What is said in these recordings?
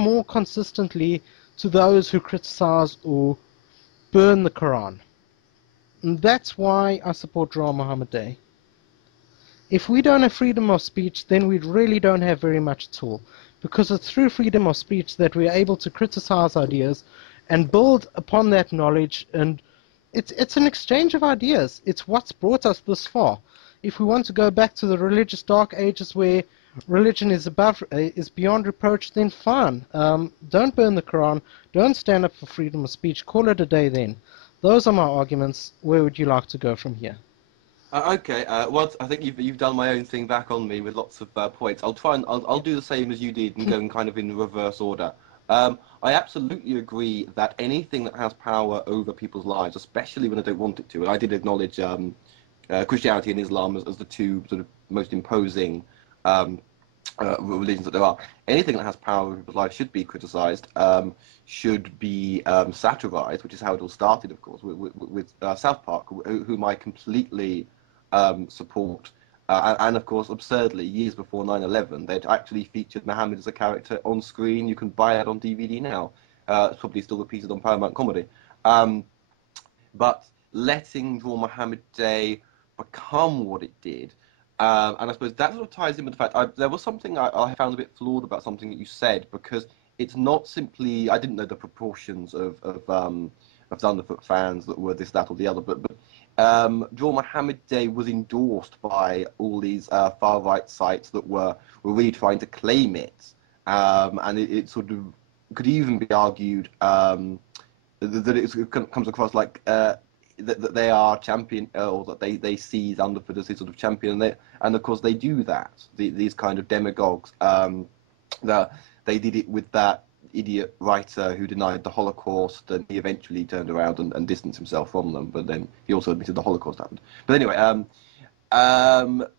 more consistently to those who criticize or burn the Quran. And that's why I support Dua Muhammad Day. If we don't have freedom of speech, then we really don't have very much at all. Because it's through freedom of speech that we are able to criticize ideas and build upon that knowledge, and it's an exchange of ideas. It's what's brought us this far. If we want to go back to the religious dark ages where religion is beyond reproach, then fine. Don't burn the Quran. Don't stand up for freedom of speech. Call it a day then. Those are my arguments. Where would you like to go from here? Okay. Well, I think you've done my own thing back on me with lots of points. I'll try and I'll do the same as you did and go in kind of in reverse order. I absolutely agree that anything that has power over people's lives, especially when they don't want it to, and I did acknowledge Christianity and Islam as the two sort of most imposing religions that there are. Anything that has power over people's lives should be criticised, should be satirised, which is how it all started, of course, with South Park, whom I completely support. And of course, absurdly, years before 9/11, they'd actually featured Muhammad as a character on screen. You can buy it on DVD now. It's probably still repeated on Paramount Comedy. But letting Dua Muhammad Day become what it did, and I suppose that sort of ties in with the fact there was something I found a bit flawed about something that you said, because it's not simply, I didn't know the proportions of Thunderf00t fans that were this, that, or the other, but Dua Muhammad Day was endorsed by all these far-right sites that were really trying to claim it, and it sort of could even be argued that it comes across like that they are champion, or that they see Thunderf00t as a sort of champion, and of course they do that. These kind of demagogues, that they did it with that idiot writer who denied the Holocaust, and he eventually turned around and distanced himself from them, but then he also admitted the Holocaust happened. But anyway,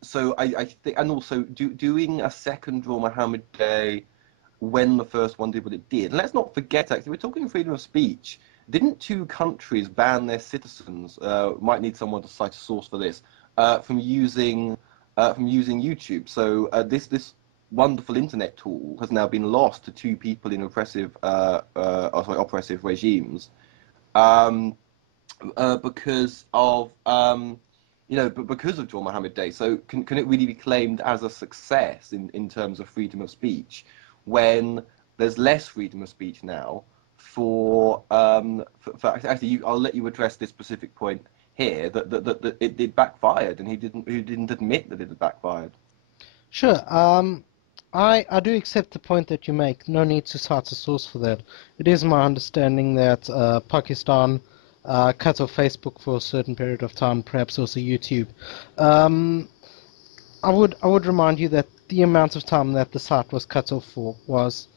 so I think, and also doing a second Dua Muhammad Day when the first one did what it did. And let's not forget, actually, we're talking freedom of speech. Didn't two countries ban their citizens? Might need someone to cite a source for this, from using YouTube. So this wonderful internet tool has now been lost to two people in oppressive regimes, because of because of Dua Muhammad Day. So can it really be claimed as a success in terms of freedom of speech when there's less freedom of speech now? For actually, I'll let you address this specific point here, that it backfired, and he didn't admit that it had backfired. Sure. I do accept the point that you make. No need to cite a source for that. It is my understanding that Pakistan cut off Facebook for a certain period of time, perhaps also YouTube. I would remind you that the amount of time that the site was cut off for was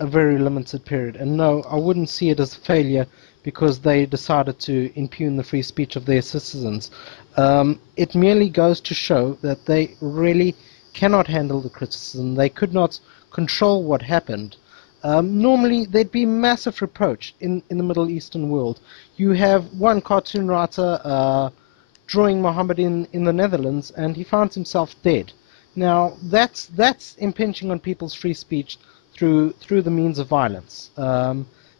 a very limited period. And no, I wouldn't see it as a failure because they decided to impugn the free speech of their citizens. It merely goes to show that they really cannot handle the criticism. They could not control what happened. Normally, there'd be massive reproach in the Middle Eastern world. You have one cartoon writer drawing Muhammad in the Netherlands, and he found himself dead. Now, that's impinging on people's free speech through the means of violence,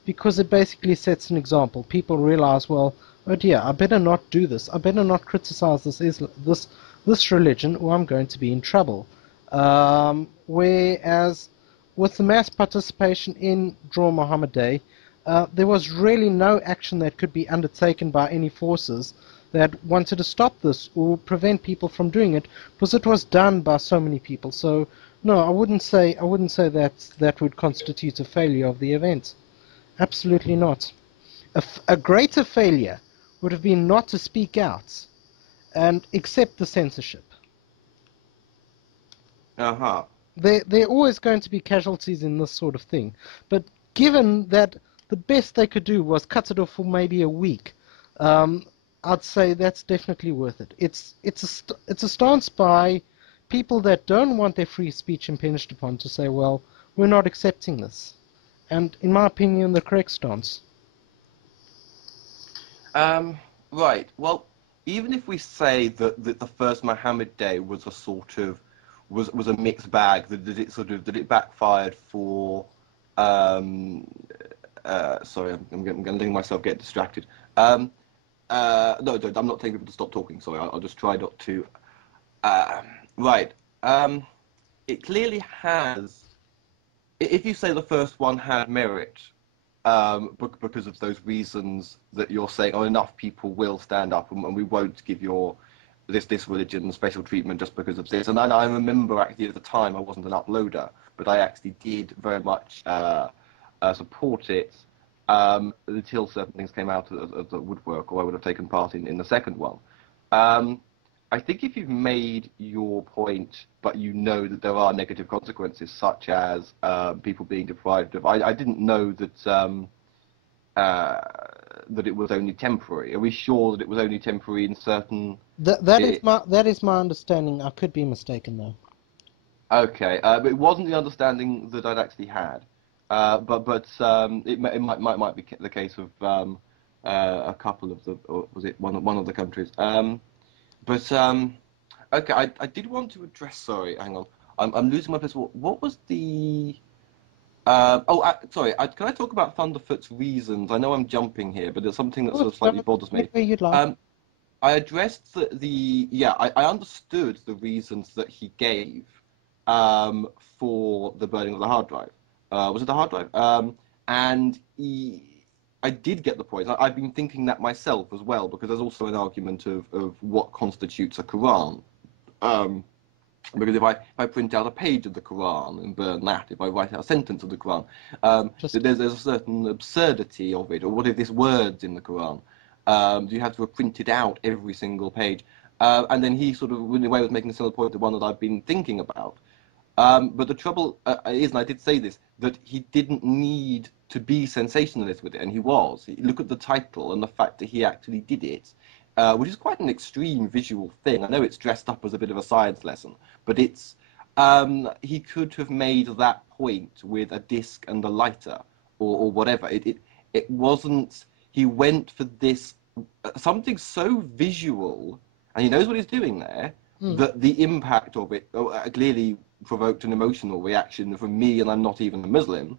because it basically sets an example. People realize, well, oh dear, I better not do this. I better not criticize this religion, or I'm going to be in trouble. Whereas with the mass participation in Dua Muhammad Day, there was really no action that could be undertaken by any forces that wanted to stop this or prevent people from doing it, because it was done by so many people. So no, I wouldn't say that would constitute a failure of the event. Absolutely not. A greater failure would have been not to speak out and accept the censorship. There are always going to be casualties in this sort of thing, but given that the best they could do was cut it off for maybe a week, I'd say that's definitely worth it. It's a stance by people that don't want their free speech impinged upon to say, well, we're not accepting this. And in my opinion, the correct stance. Right. Well, even if we say that the first Muhammad Day was a sort of was a mixed bag, that it backfired for Sorry, I'm letting myself get distracted. No, I'm not telling people to stop talking. Sorry, I'll just try not to. Right. It clearly has. If you say the first one had merit, because of those reasons that you're saying, oh, enough people will stand up, and we won't give this religion special treatment just because of this. And I remember actually at the time I wasn't an uploader, but I actually did very much support it until certain things came out of the woodwork, or I would have taken part in the second one. I think if you've made your point, but you know that there are negative consequences, such as people being deprived of... I didn't know that that it was only temporary. Are we sure that it was only temporary in certain... That is my understanding. I could be mistaken, though. Okay, but it wasn't the understanding that I'd actually had. But it might be the case of a couple of the... Or was it one of the countries? Okay, I did want to address. Sorry, hang on. I'm losing my place. What was the? Sorry. Can I talk about Thunderfoot's reasons? I know I'm jumping here, but there's something that sort of slightly bothers me. You'd like. I addressed I understood the reasons that he gave for the burning of the hard drive. Was it the hard drive? And I did get the point. I've been thinking that myself as well, because there's also an argument of what constitutes a Quran. Because if I print out a page of the Quran and burn that, if I write out a sentence of the Quran, there's a certain absurdity of it. Or what if there's words in the Quran? Do you have to print it out every single page? And then he sort of, in a way, was making a similar point, the one that I've been thinking about. But the trouble is, and I did say this, that he didn't need to be sensationalist with it, and he was. Look at the title and the fact that he actually did it, which is quite an extreme visual thing. I know it's dressed up as a bit of a science lesson, but it's he could have made that point with a disc and a lighter or whatever. It wasn't. He went for this something so visual, and he knows what he's doing there. That the impact of it clearly provoked an emotional reaction from me, and I'm not even a Muslim.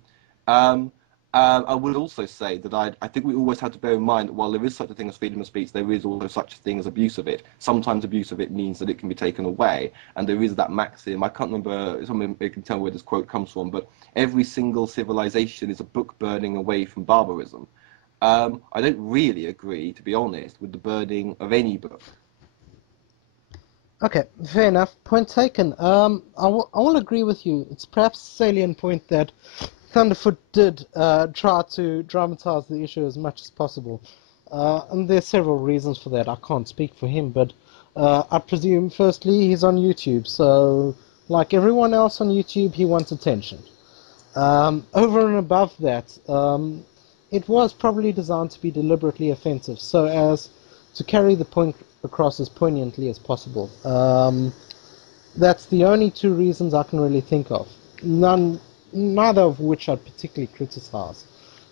I would also say that I think we always have to bear in mind that while there is such a thing as freedom of speech, there is also such a thing as abuse of it. Sometimes abuse of it means that it can be taken away, and there is that maxim. I can't remember, someone can tell where this quote comes from, but every single civilization is a book burning away from barbarism. I don't really agree, to be honest, with the burning of any book. Okay, fair enough. Point taken. I will agree with you. It's perhaps a salient point that Thunderfoot did try to dramatize the issue as much as possible. And there's several reasons for that. I can't speak for him, but I presume, firstly, he's on YouTube. So, like everyone else on YouTube, he wants attention. Over and above that, it was probably designed to be deliberately offensive, so as to carry the point across as poignantly as possible. That's the only two reasons I can really think of. Neither of which I'd particularly criticize.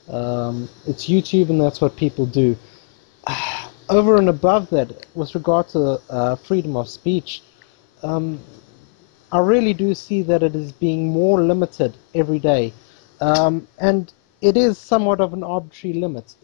It's YouTube, and that's what people do. Over and above that, with regard to freedom of speech, I really do see that it is being more limited every day. And it is somewhat of an arbitrary limit.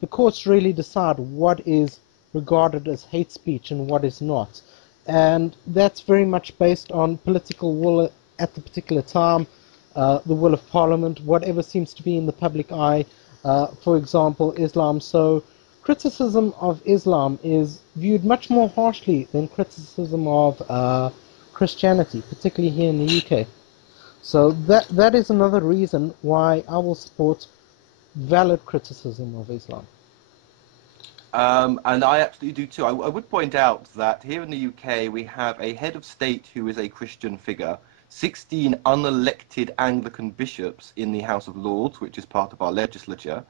The courts really decide what is regarded as hate speech and what is not. And that's very much based on political will at the particular time, the will of Parliament, whatever seems to be in the public eye, for example, Islam. So criticism of Islam is viewed much more harshly than criticism of Christianity, particularly here in the UK. So that is another reason why I will support valid criticism of Islam. And I absolutely do too. I would point out that here in the UK we have a head of state who is a Christian figure, 16 unelected Anglican bishops in the House of Lords, which is part of our legislature,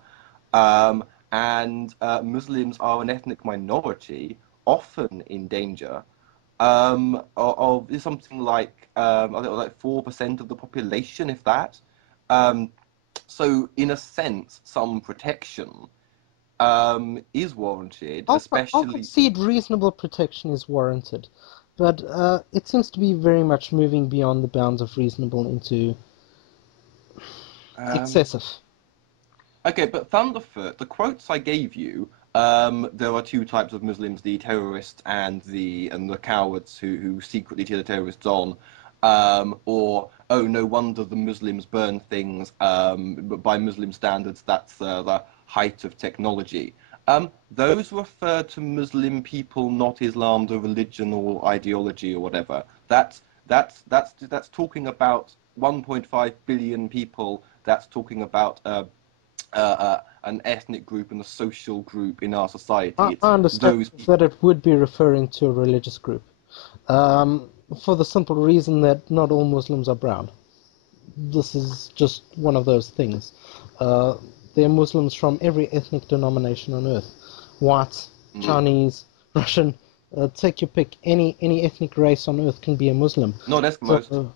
and Muslims are an ethnic minority, often in danger of something like I think like 4% of the population, if that. So in a sense, some protection is warranted, especially... I'll concede reasonable protection is warranted, but it seems to be very much moving beyond the bounds of reasonable into excessive. Okay, but Thunderfoot, the quotes I gave you, there are two types of Muslims: the terrorists and the cowards who secretly cheer the terrorists on, or oh, no wonder the Muslims burn things. But by Muslim standards, that's the height of technology. Those refer to Muslim people, not Islam, the religion or ideology or whatever. That's talking about 1.5 billion people. That's talking about an ethnic group and a social group in our society. I It's understand those people. that it would be referring to a religious group, for the simple reason that not all Muslims are brown. This is just one of those things. There are Muslims from every ethnic denomination on earth. White, Chinese, Russian, take your pick. Any ethnic race on earth can be a Muslim. Not Eskimos. So,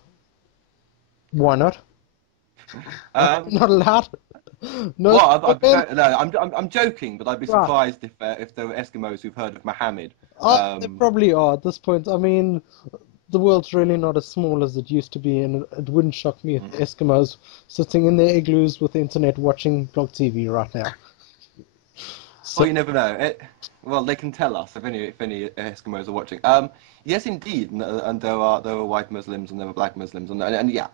why not? Um, Not allowed? No, well, I'm joking, but I'd be right. surprised if there were Eskimos who've heard of Muhammad. There probably are at this point. I mean, the world's really not as small as it used to be, and it wouldn't shock me if the Eskimos sitting in their igloos with the internet watching Blog TV right now. So, Well, you never know. Well, they can tell us if any Eskimos are watching. Yes, indeed, and there are white Muslims and there are black Muslims, and yeah,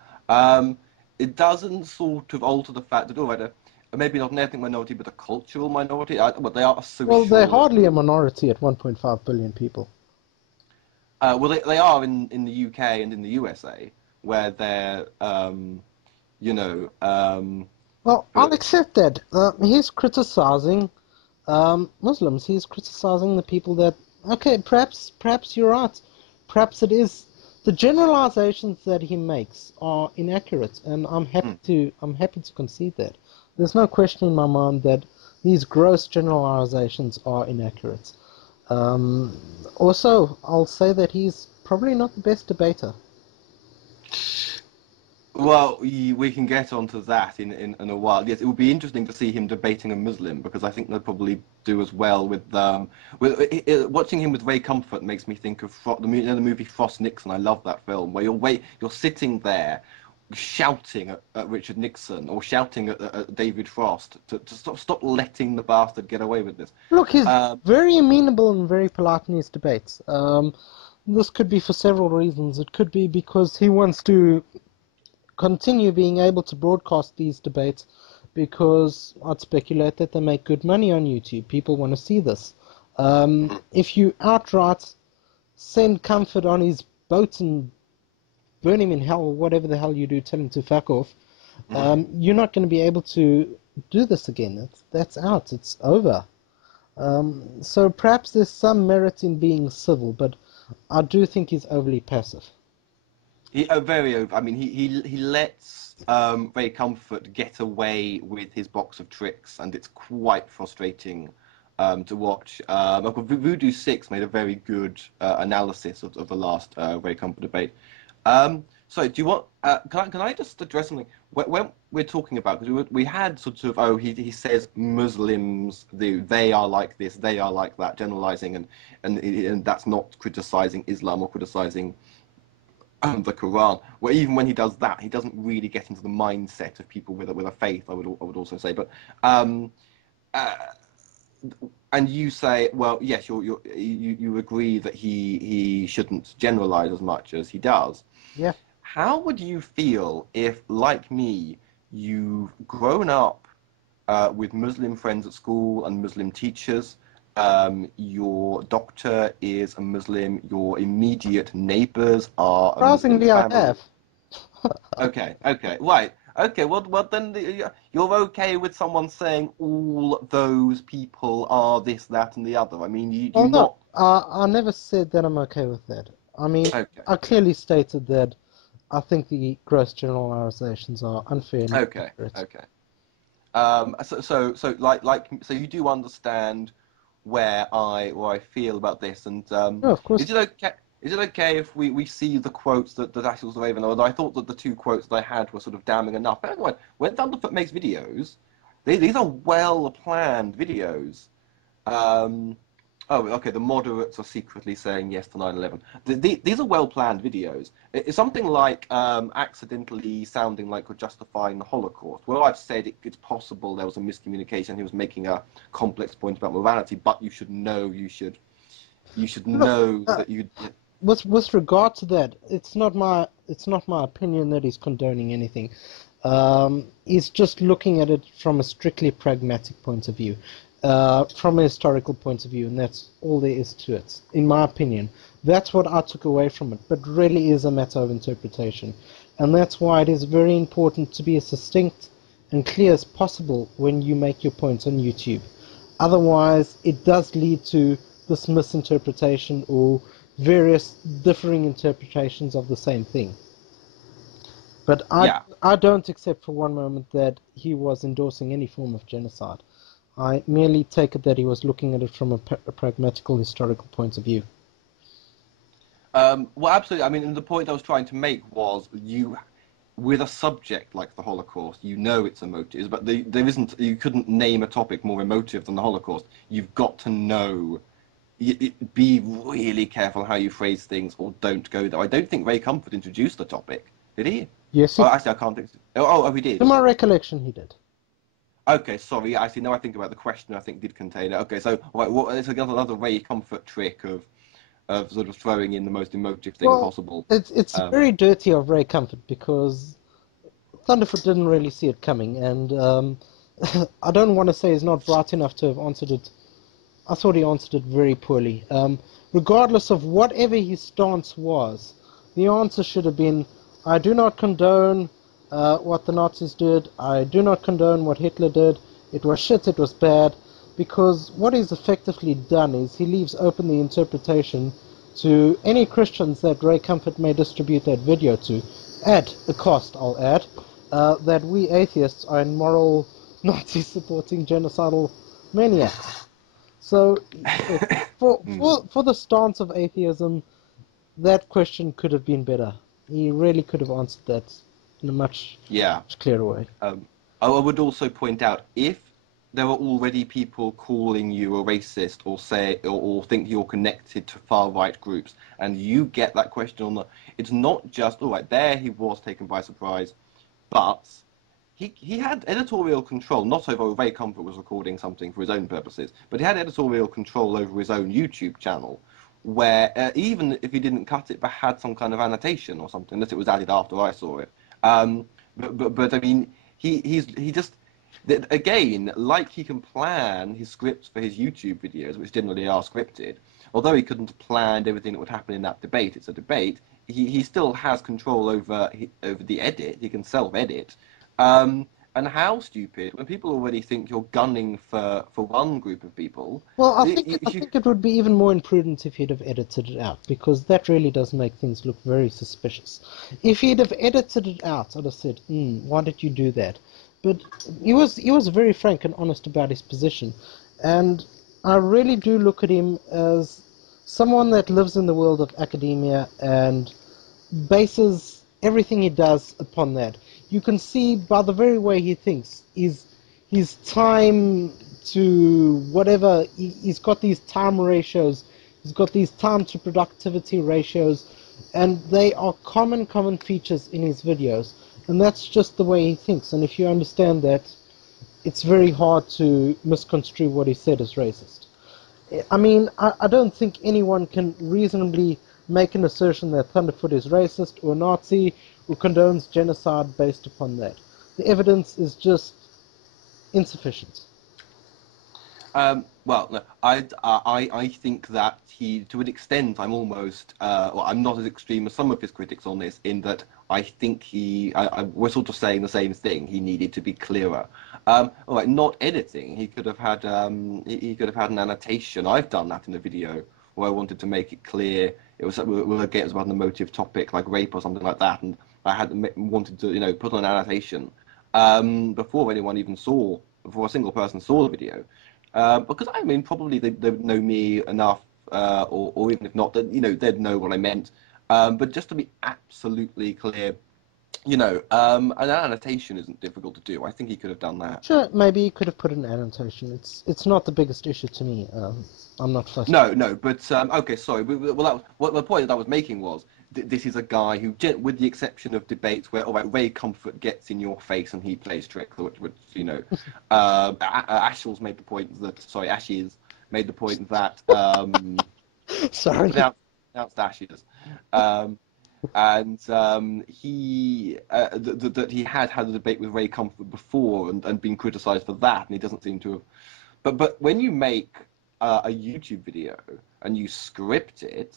it doesn't sort of alter the fact that maybe not an ethnic minority, but a cultural minority. Well, they are a social. well, they're hardly a minority at 1.5 billion people. Well, they are in the UK and in the USA, where they're, Well, I'll accept that. He's criticizing Muslims. He's criticizing the people that. Okay, perhaps you're right. Perhaps it is. The generalizations that he makes are inaccurate, and I'm happy to concede that. There's no question in my mind that these gross generalizations are inaccurate. Also, I'll say that he's probably not the best debater. Well, we can get onto that in a while. Yes, it would be interesting to see him debating a Muslim, because I think they'd probably do as well with watching him with Ray Comfort makes me think of the movie Frost Nixon. I love that film where you're sitting there shouting at Richard Nixon or shouting at David Frost to stop letting the bastard get away with this. Look, he's very amenable and very polite in his debates. This could be for several reasons. It could be because he wants to continue being able to broadcast these debates, because I'd speculate that they make good money on YouTube. People want to see this. If you outright send Comfort on his boat and burn him in hell, or whatever the hell you do, tell him to fuck off, you're not going to be able to do this again. That's out. It's over. So perhaps there's some merit in being civil, but I do think he's overly passive. Very over. I mean, he lets Ray Comfort get away with his box of tricks, and it's quite frustrating to watch. Voodoo 6 made a very good analysis of the last Ray Comfort debate. So, do you want? Can I just address something? When we're talking about, because we had sort of he says Muslims they are like this, they are like that, generalizing, and that's not criticizing Islam or criticizing the Quran. Where even when he does that, he doesn't really get into the mindset of people with a faith. I would also say, but and you say, well, yes, you agree that he shouldn't generalize as much as he does. Yeah. How would you feel if, like me, you've grown up with Muslim friends at school and Muslim teachers? Your doctor is a Muslim. Your immediate neighbors are a Muslim Surprisingly, I family. have. Okay, right. Okay, well then you're okay with someone saying all those people are this, that, and the other. I mean, you Well, not. no, I never said that I'm okay with that. I mean, Okay. I clearly stated that I think the gross generalizations are unfair and Okay. inaccurate. Okay. So you do understand where I feel about this, and No, of course. is it okay? Is it okay if we see the quotes that Axel's the Raven? Although I thought that the two quotes that I had were sort of damning enough. But anyway, when Thunderfoot makes videos, these are well planned videos. Oh, okay. The moderates are secretly saying yes to 9/11. These are well-planned videos. It's something like accidentally sounding like we're justifying the Holocaust. Well, I've said it's possible there was a miscommunication. He was making a complex point about morality, but you should know. You should Look, know that you. with regard to that, it's not my opinion that he's condoning anything. He's just looking at it from a strictly pragmatic point of view, from a historical point of view, and that's all there is to it, in my opinion. That's what I took away from it, but really is a matter of interpretation, and that's why it is very important to be as succinct and clear as possible when you make your points on YouTube. Otherwise, it does lead to this misinterpretation or various differing interpretations of the same thing. But Yeah. I don't accept for one moment that he was endorsing any form of genocide. I merely take it that he was looking at it from a pragmatical historical point of view. Well, absolutely. I mean, and the point I was trying to make was with a subject like the Holocaust, you know it's emotive, but there isn't. You couldn't name a topic more emotive than the Holocaust. You've got to know. Be really careful how you phrase things, or don't go there. I don't think Ray Comfort introduced the topic, did he? Yes, Oh, actually, I can't think. Oh, he did. to my recollection, he did. Okay, sorry. Yeah, actually, now I think about the question, I think did contain it. Okay, so right, it's another Ray Comfort trick of sort of throwing in the most emotive thing Well, possible. it's Um, very dirty of Ray Comfort because Thunderfoot didn't really see it coming, and I don't want to say he's not bright enough to have answered it. I thought he answered it very poorly. Regardless of whatever his stance was, the answer should have been, I do not condone what the Nazis did. I do not condone what Hitler did. It was shit, it was bad. Because what he's effectively done is he leaves open the interpretation to any Christians that Ray Comfort may distribute that video to, at a cost, I'll add, that we atheists are immoral, Nazi-supporting genocidal maniacs. So, yes, for the stance of atheism, that question could have been better. He really could have answered that in a much, yeah. much clearer way. I would also point out if there are already people calling you a racist or think you're connected to far right groups, and you get that question on it's not just all right. There he was taken by surprise, but he had editorial control, not over Ray Comfort was recording something for his own purposes, but he had editorial control over his own YouTube channel, where even if he didn't cut it, but had some kind of annotation or something, unless it was added after I saw it. But I mean, he just again, like he can plan his scripts for his YouTube videos, which generally are scripted. Although he couldn't have planned everything that would happen in that debate, it's a debate. He still has control over the edit. He can self-edit. And how stupid when people already think you're gunning for one group of people. Well, I think it would be even more imprudent if he'd have edited it out, because that really does make things look very suspicious. If he'd have edited it out, I'd have said, why did you do that? But he was very frank and honest about his position, and I really do look at him as someone that lives in the world of academia and bases everything he does upon that. You can see by the very way he thinks, his time to whatever, he's got these time ratios, he's got these time to productivity ratios, and they are common features in his videos, and that's just the way he thinks. And if you understand that, it's very hard to misconstrue what he said as racist. I mean, I don't think anyone can reasonably make an assertion that Thunderfoot is racist or Nazi or condones genocide based upon that. The evidence is just insufficient. Well, no, I think that to an extent, I'm almost, well, I'm not as extreme as some of his critics on this, in that I think we're sort of saying the same thing. He needed to be clearer. All right, not editing. He could have had, he could have had an annotation. I've done that in a video where I wanted to make it clear. It was about an emotive topic like rape or something like that, and I wanted to, put on an annotation before anyone even saw, before a single person saw the video. Because I mean, probably they know me enough, or even if not, that they'd know what I meant. But just to be absolutely clear, you know, an annotation isn't difficult to do. I think he could have done that. Sure, maybe he could have put an annotation. It's not the biggest issue to me. I'm not fussed. No, but okay, sorry. Well, what the point that I was making was this is a guy who, with the exception of debates where, all right, Ray Comfort gets in your face and he plays tricks, which you know, Ashes made the point that Sorry. pronounced Ashes, and he that he had a debate with Ray Comfort before and been criticised for that, and he doesn't seem to have. But when you make a YouTube video and you script it,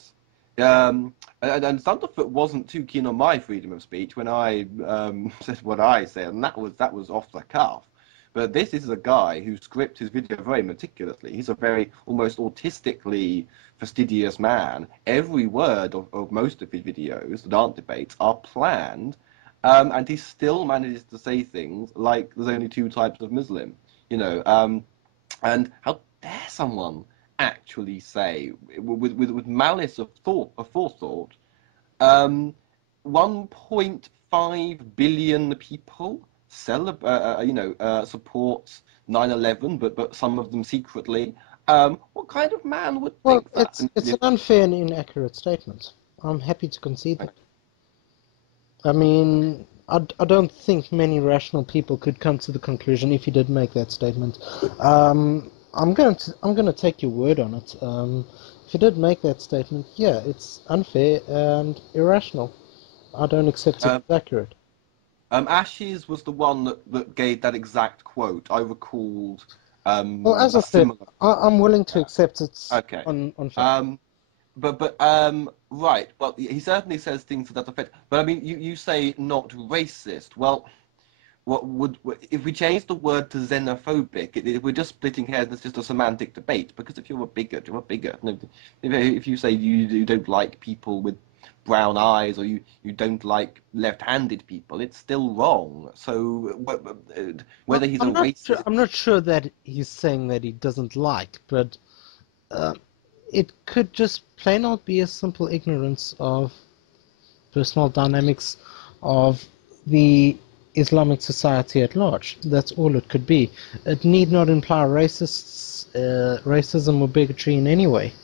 and Thunderf00t wasn't too keen on my freedom of speech when I said what I said, and that was off the cuff. But this is a guy who scripts his video very meticulously. He's a very almost autistically fastidious man. Every word of most of his videos that aren't debates are planned, and he still manages to say things like there's only two types of Muslim, you know. And how dare someone actually say, with malice of forethought, 1.5 billion people support 9/11, but some of them secretly. What kind of man would Well, think that? it's an unfair and inaccurate statement. I'm happy to concede that. I mean, I don't think many rational people could come to the conclusion if he did make that statement. I'm going to take your word on it. If he did make that statement, yeah, it's unfair and irrational. I don't accept it as accurate. Ashes was the one that gave that exact quote. I recalled. Well, as I said, I'm willing to accept it. Okay. On fact. Right. Well, he certainly says things to that effect. But I mean, you say not racist. Well, if we change the word to xenophobic? We're just splitting hairs. It's just a semantic debate. Because if you're a bigot, you're a bigot. If you say you don't like people with brown eyes or you don't like left-handed people, it's still wrong. So whether he's a racist, I'm not sure that he's saying that he doesn't like, but it could just plain old be a simple ignorance of personal dynamics of the Islamic society at large. That's all it could be. It need not imply racism or bigotry in any way.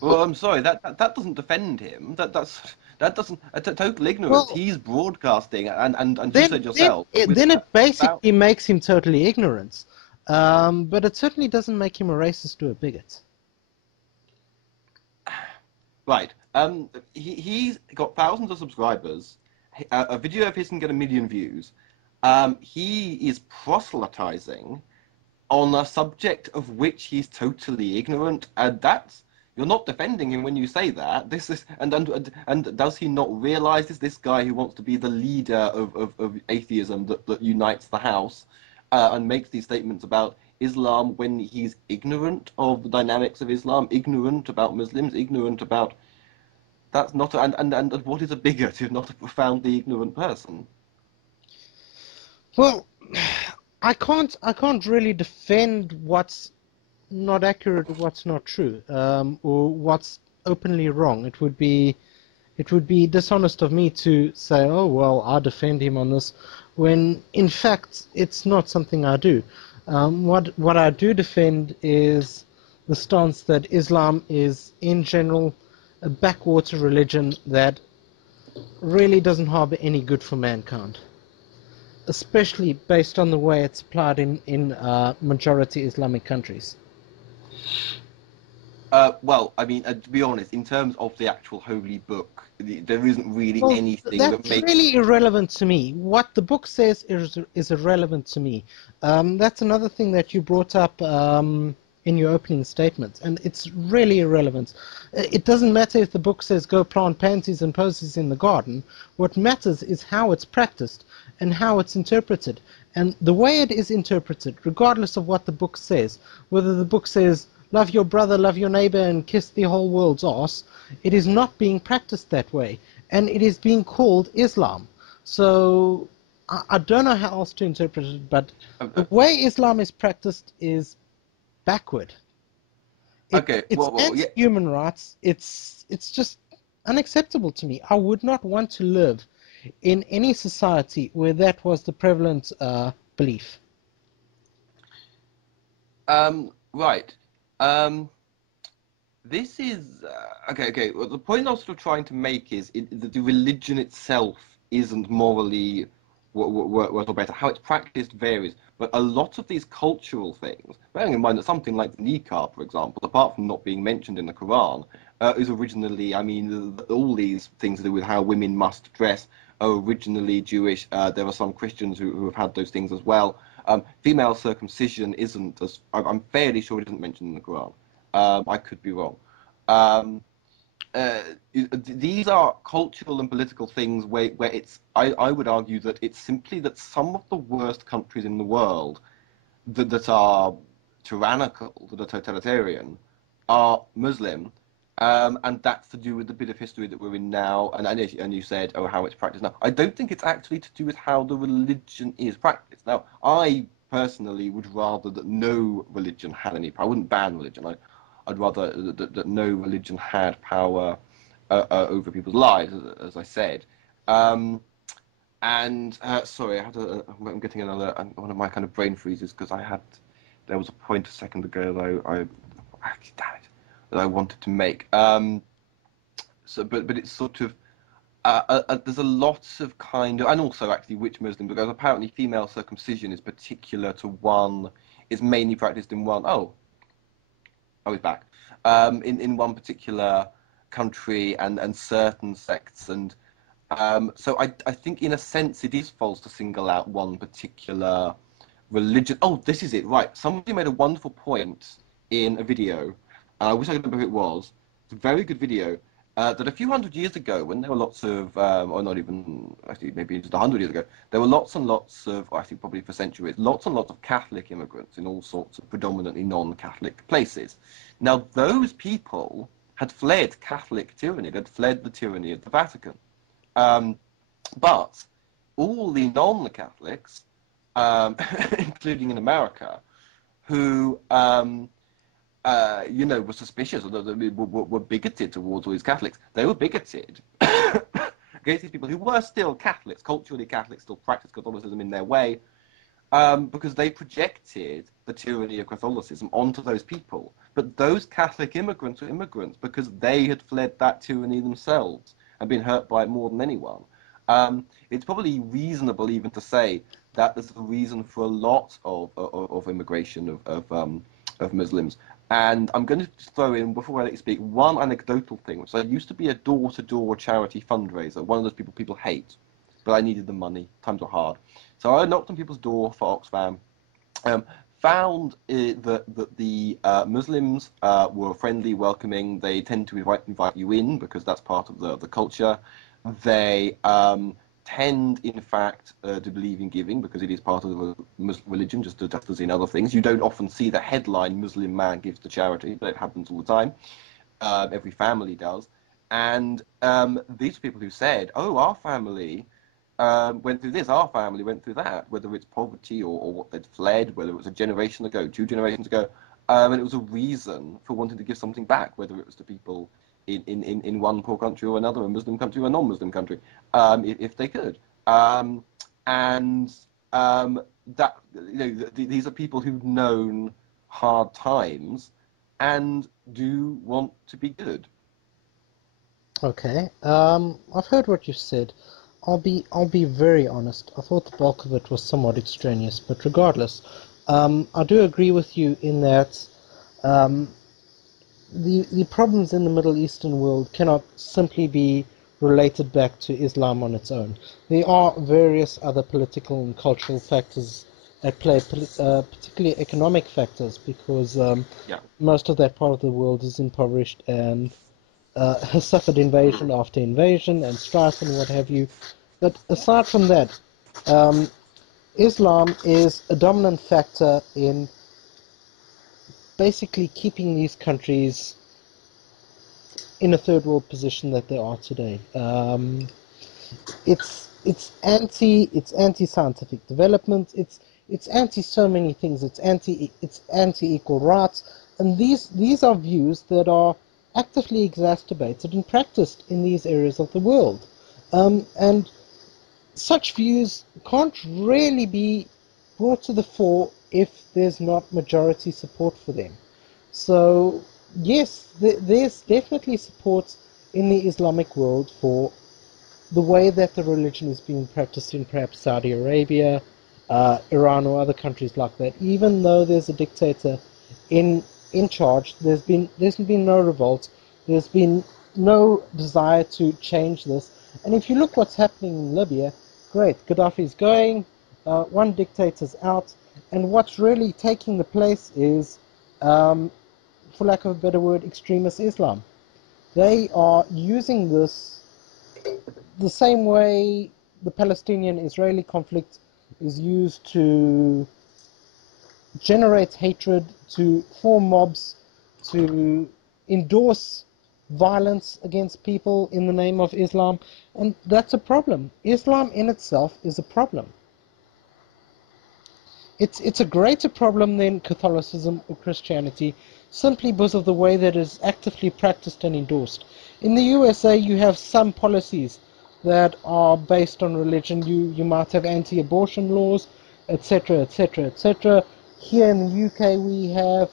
Well, I'm sorry, that doesn't defend him. That doesn't total ignorance. Well, He's broadcasting, and you said yourself. Then it basically makes him totally ignorant. But it certainly doesn't make him a racist or a bigot. Right. He's got thousands of subscribers. A video of his can get 1 million views. He is proselytizing on a subject of which he's totally ignorant, and you're not defending him when you say that. This is and does he not realize this guy who wants to be the leader of atheism that unites the house and makes these statements about Islam when he's ignorant of the dynamics of Islam, ignorant about Muslims, ignorant about that's not and what is a bigot if not a profoundly ignorant person? Well, I can't really defend what's not accurate or what's not true, or what's openly wrong. It would be dishonest of me to say, oh well, I defend him on this, when in fact it's not something I do. What I do defend is the stance that Islam is in general a backwater religion that really doesn't harbor any good for mankind, especially based on the way it's applied in majority Islamic countries. Well, I mean, to be honest, in terms of the actual holy book, there isn't really anything that makes... That's really irrelevant to me. What the book says is irrelevant to me. That's another thing that you brought up in your opening statement, and it's really irrelevant. It doesn't matter if the book says go plant pansies and posies in the garden. What matters is how it's practiced and how it's interpreted. And the way it is interpreted, regardless of what the book says, whether the book says love your brother, love your neighbor, and kiss the whole world's arse, it is not being practiced that way. And it is being called Islam. So I don't know how else to interpret it, but the way Islam is practiced is backward. It's human rights. It's just unacceptable to me. I would not want to live in any society where that was the prevalent belief. Right. This is okay. Well, the point I was sort of trying to make is that the religion itself isn't morally worse or better. How it's practiced varies, but a lot of these cultural things, bearing in mind that something like the niqab, for example, apart from not being mentioned in the Quran, is originally, I mean, all these things to do with how women must dress are originally Jewish. There are some Christians who have had those things as well. Female circumcision isn't, as I'm fairly sure it isn't mentioned in the Quran. I could be wrong. Um, these are cultural and political things where it's, I would argue that it's simply that some of the worst countries in the world that are tyrannical, that are totalitarian, are Muslim, and that's to do with the bit of history that we're in now. And you said, oh, how it's practiced now. I don't think it's actually to do with how the religion is practiced. Now, I personally would rather that no religion had any power. I wouldn't ban religion. I'd rather that no religion had power over people's lives, as I said. Sorry, I'm getting another one of my kind of brain freezes because there was a point a second ago that damn it, that I wanted to make. But it's sort of there's a lot of kind of, and also actually which Muslim, because apparently female circumcision is particular to one, is mainly practiced in one. Oh, he's back. In one particular country and certain sects, and so I think in a sense it is false to single out one particular religion. Oh, this is it, right. Somebody made a wonderful point in a video, and I wish I could remember who it was. It's a very good video, that a few hundred years ago, when there were lots of, or not even, actually maybe just 100 years ago, there were lots and lots of, I think probably for centuries, lots and lots of Catholic immigrants in all sorts of predominantly non-Catholic places. Now, those people had fled Catholic tyranny, had fled the tyranny of the Vatican. But all the non-Catholics, including in America, who were suspicious, or were bigoted towards all these Catholics. They were bigoted against these people who were still Catholics, culturally Catholics, still practiced Catholicism in their way, because they projected the tyranny of Catholicism onto those people. But those Catholic immigrants were immigrants because they had fled that tyranny themselves and been hurt by it more than anyone. It's probably reasonable even to say that there's a reason for a lot of immigration of Muslims. And I'm going to throw in, before I let you speak, one anecdotal thing, which I used to be a door-to-door charity fundraiser, one of those people hate, but I needed the money. Times were hard. So I knocked on people's door for Oxfam, found that the Muslims were friendly, welcoming. They tend to invite you in because that's part of the culture. They tend, in fact, to believe in giving because it is part of the Muslim religion, just as in other things. You don't often see the headline Muslim man gives to charity, but it happens all the time. Every family does. And these people who said, oh, our family went through this, our family went through that, whether it's poverty or what they'd fled, whether it was a generation ago, 2 generations ago, and it was a reason for wanting to give something back, whether it was to people in one poor country or another, a Muslim country or a non-Muslim country, if they could. These are people who've known hard times and do want to be good. Okay. I've heard what you said. I'll be very honest. I thought the bulk of it was somewhat extraneous, but regardless, I do agree with you in that the problems in the Middle Eastern world cannot simply be related back to Islam on its own. There are various other political and cultural factors at play, particularly economic factors, because most of that part of the world is impoverished and has suffered invasion after invasion and strife and what have you. But aside from that, Islam is a dominant factor in basically keeping these countries in a third world position that they are today. It's anti scientific development. It's anti so many things. It's anti equal rights, and these are views that are actively exacerbated and practiced in these areas of the world. And such views can't really be brought to the fore if there's not majority support for them. So, yes, there's definitely support in the Islamic world for the way that the religion is being practiced in perhaps Saudi Arabia, Iran, or other countries like that. Even though there's a dictator in charge, there's been no revolt, there's been no desire to change this. And if you look what's happening in Libya, great, Gaddafi's going, one dictator's out, and what's really taking the place is, for lack of a better word, extremist Islam. They are using this the same way the Palestinian-Israeli conflict is used to generate hatred, to form mobs, to endorse violence against people in the name of Islam, and that's a problem. Islam in itself is a problem. It's a greater problem than Catholicism or Christianity, simply because of the way that it is actively practiced and endorsed. In the USA, you have some policies that are based on religion. You might have anti-abortion laws, etc., etc., etc. Here in the UK, we have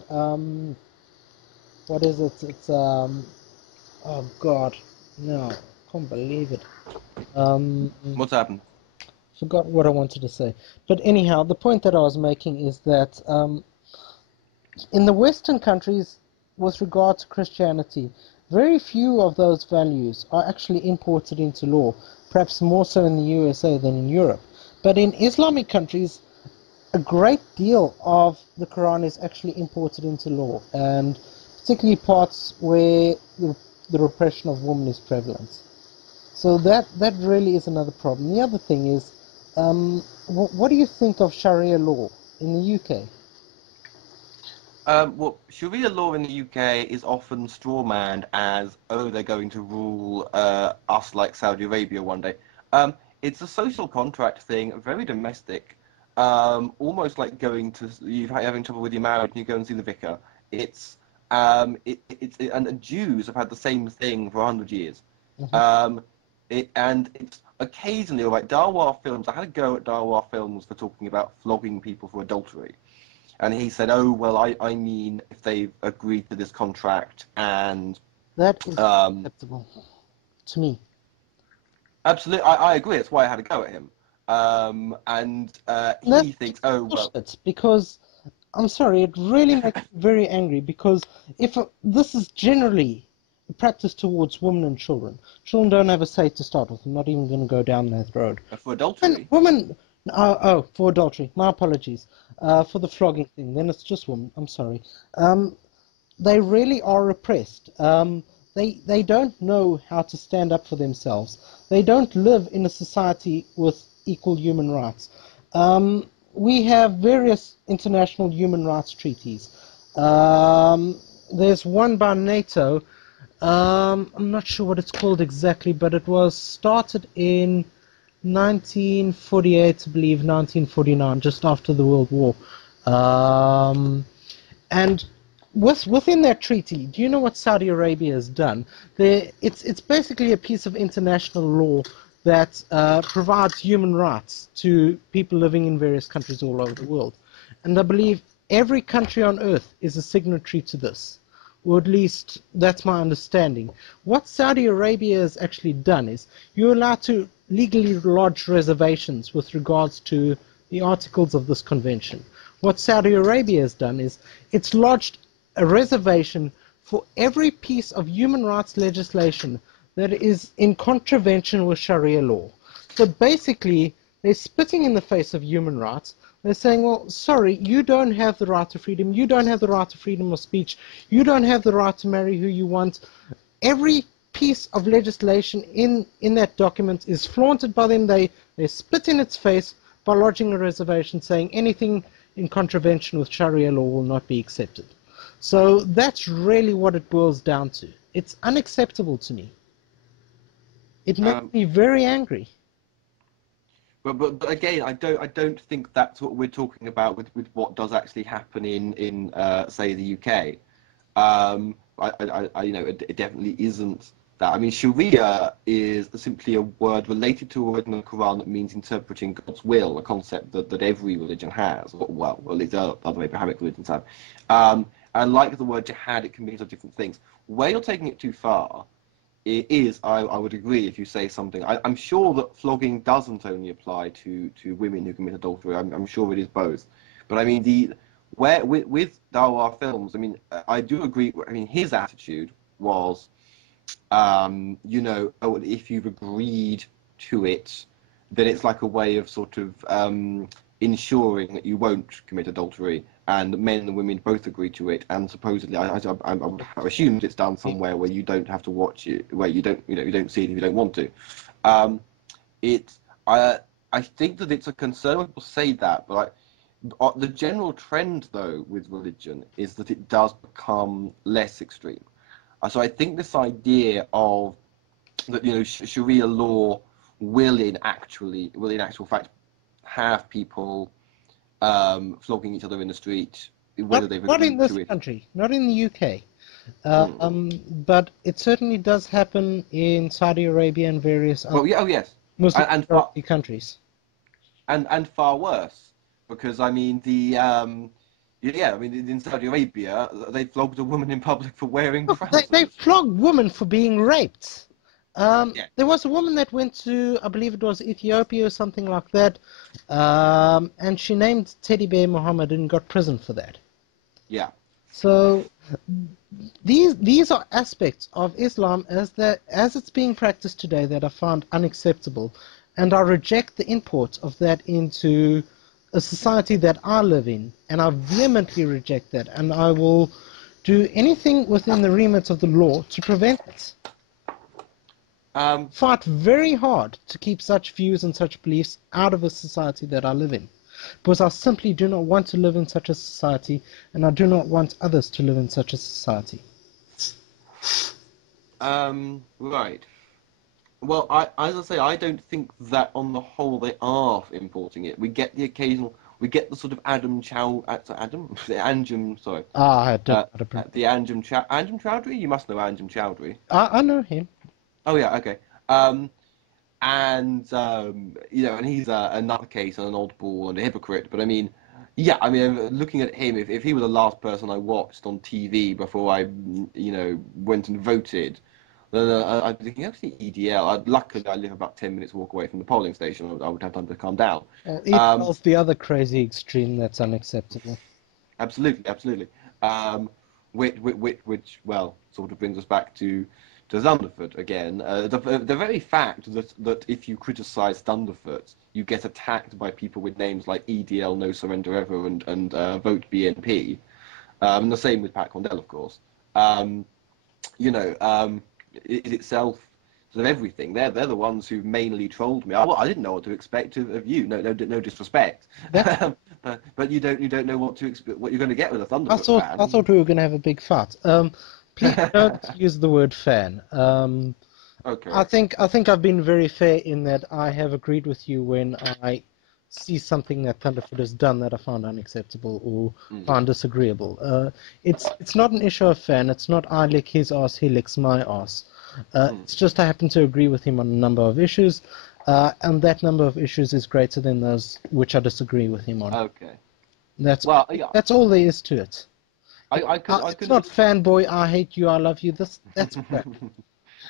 what is it? It's oh God, no, can't believe it. What's happened? Forgot what I wanted to say. But anyhow, the point that I was making is that in the Western countries, with regard to Christianity, very few of those values are actually imported into law, perhaps more so in the USA than in Europe. But in Islamic countries, a great deal of the Quran is actually imported into law, and particularly parts where the repression of women is prevalent. So that really is another problem. The other thing is, what do you think of Sharia law in the UK? Well, Sharia law in the UK is often strawmanned as, oh, they're going to rule us like Saudi Arabia one day. It's a social contract thing, very domestic, almost like going to you having trouble with your marriage and you go and see the vicar. And Jews have had the same thing for 100 years. Mm-hmm. It's occasionally, like Darwar Films. I had a go at Darwar Films for talking about flogging people for adultery. And he said, oh, well, I mean, if they've agreed to this contract and... That is acceptable to me. Absolutely, I agree. That's why I had a go at him. He thinks, oh, well... Bullshit, because, I'm sorry, it really makes me very angry, because if this is generally a practice towards women and children. Children don't have a say to start with. I'm not even going to go down that road. For adultery? Women for adultery. My apologies. For the flogging thing. Then it's just women. I'm sorry. They really are repressed. They don't know how to stand up for themselves. They don't live in a society with equal human rights. We have various international human rights treaties. There's one by NATO. I'm not sure what it's called exactly, but it was started in 1948, I believe, 1949, just after the World War. And within that treaty, do you know what Saudi Arabia has done? It's basically a piece of international law that provides human rights to people living in various countries all over the world. And I believe every country on earth is a signatory to this. Or at least that's my understanding. What Saudi Arabia has actually done is you're allowed to legally lodge reservations with regards to the articles of this convention. What Saudi Arabia has done is it's lodged a reservation for every piece of human rights legislation that is in contravention with Sharia law. So basically, they're spitting in the face of human rights. They're saying, well, sorry, you don't have the right to freedom. You don't have the right to freedom of speech. You don't have the right to marry who you want. Every piece of legislation in that document is flaunted by them. They spit in its face by lodging a reservation saying anything in contravention with Sharia law will not be accepted. So that's really what it boils down to. It's unacceptable to me. It makes me very angry. But again, I don't think that's what we're talking about with what does actually happen in say the UK. You know, it definitely isn't that. I mean, Sharia is simply a word related to a word in the Quran that means interpreting God's will, a concept that every religion has, well, at least other Abrahamic religions have. And like the word jihad, it can mean different things. Where you're taking it too far, it is, I would agree if you say something. I'm sure that flogging doesn't only apply to women who commit adultery. I'm sure it is both. But I mean, with Dawah films, I mean, I do agree. I mean, his attitude was, if you've agreed to it, then it's like a way of sort of ensuring that you won't commit adultery, and men and women both agree to it. And supposedly, I would have assumed it's done somewhere where you don't have to watch it, where you don't see it if you don't want to. I think that it's a concern when people say that, but the general trend though with religion is that it does become less extreme. So I think this idea of that, Sharia law will in actual fact have people flogging each other in the street, whether they've not in agreed this to it. country, not in the UK, but it certainly does happen in Saudi Arabia and various other Yes, Muslim and countries. And far worse, because I mean in Saudi Arabia they flogged a woman in public for wearing trousers. They flogged women for being raped. Yeah. There was a woman that went to, I believe it was Ethiopia or something like that, and she named Teddy Bear Muhammad and got prison for that. Yeah. So these are aspects of Islam as it's being practiced today that are found unacceptable, and I reject the import of that into a society that I live in, and I vehemently reject that, and I will do anything within the remit of the law to prevent it. Fight very hard to keep such views and such beliefs out of a society that I live in, because I simply do not want to live in such a society, and I do not want others to live in such a society. Right. Well, as I say, I don't think that on the whole they are importing it. We get the sort of Anjum, sorry. I don't The Anjum Chowdhury. You must know Anjum Chowdhury. I know him. Oh yeah, okay. And he's a nutcase and an oddball and a hypocrite. But I mean, looking at him, if he were the last person I watched on TV before I, went and voted, then I'd be thinking, actually, EDL. Luckily, I live about 10 minutes walk away from the polling station. I would have time to calm down. Well, EDL's the other crazy extreme that's unacceptable. Absolutely. Which sort of brings us back to Thunderf00t again. The very fact that if you criticise Thunderf00t, you get attacked by people with names like EDL, No Surrender Ever, and Vote BNP, and the same with Pat Condell, of course. Is itself sort of everything. They're the ones who mainly trolled me. I didn't know what to expect of you. No disrespect. But you don't know what you're going to get with a Thunderf00t fan. I thought we were going to have a big fight. Please don't use the word fan. Okay. I think I've been very fair in that I have agreed with you when I see something that Thunderf00t has done that I found unacceptable or found disagreeable. It's not an issue of fan. It's not I lick his ass, he licks my ass. It's just I happen to agree with him on a number of issues, and that number of issues is greater than those which I disagree with him on. Okay. That's all there is to it. It's not fanboy, I hate you, I love you. That's crap.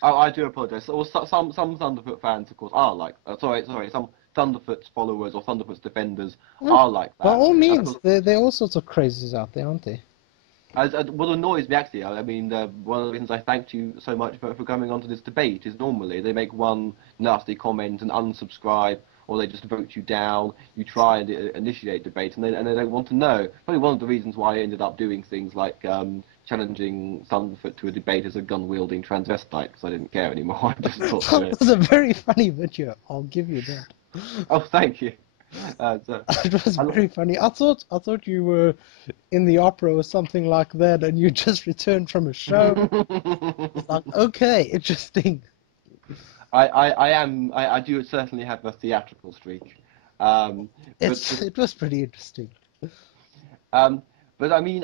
I do apologise. Or some Thunderf00t fans, of course, are like. Some Thunderf00t followers or Thunderf00t defenders are like that. By all means, there are all sorts of crazies out there, aren't there? What annoys me actually, I mean, one of the reasons I thanked you so much for coming onto this debate is normally they make one nasty comment and unsubscribe, or they just vote you down. You try and initiate debate, and they don't want to know. Probably one of the reasons why I ended up doing things like challenging Thunderf00t to a debate as a gun-wielding transvestite, because I didn't care anymore. I just thought that was a very funny video. I'll give you that. Oh, thank you. It was very funny. I thought you were in the opera or something like that, and you just returned from a show. It's like, okay, interesting. I do certainly have a theatrical streak. It was pretty interesting. But But I mean,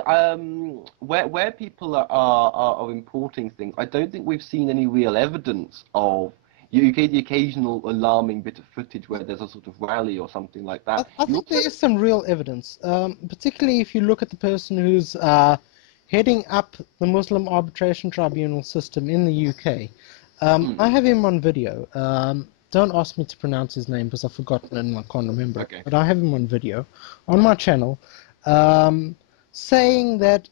where people are importing things, I don't think we've seen any real evidence of. You get the occasional alarming bit of footage where there's a sort of rally or something like that. I think there is some real evidence, particularly if you look at the person who's heading up the Muslim Arbitration Tribunal system in the UK. I have him on video. Don't ask me to pronounce his name because I've forgotten it and I can't remember. Okay. But I have him on video on my channel saying that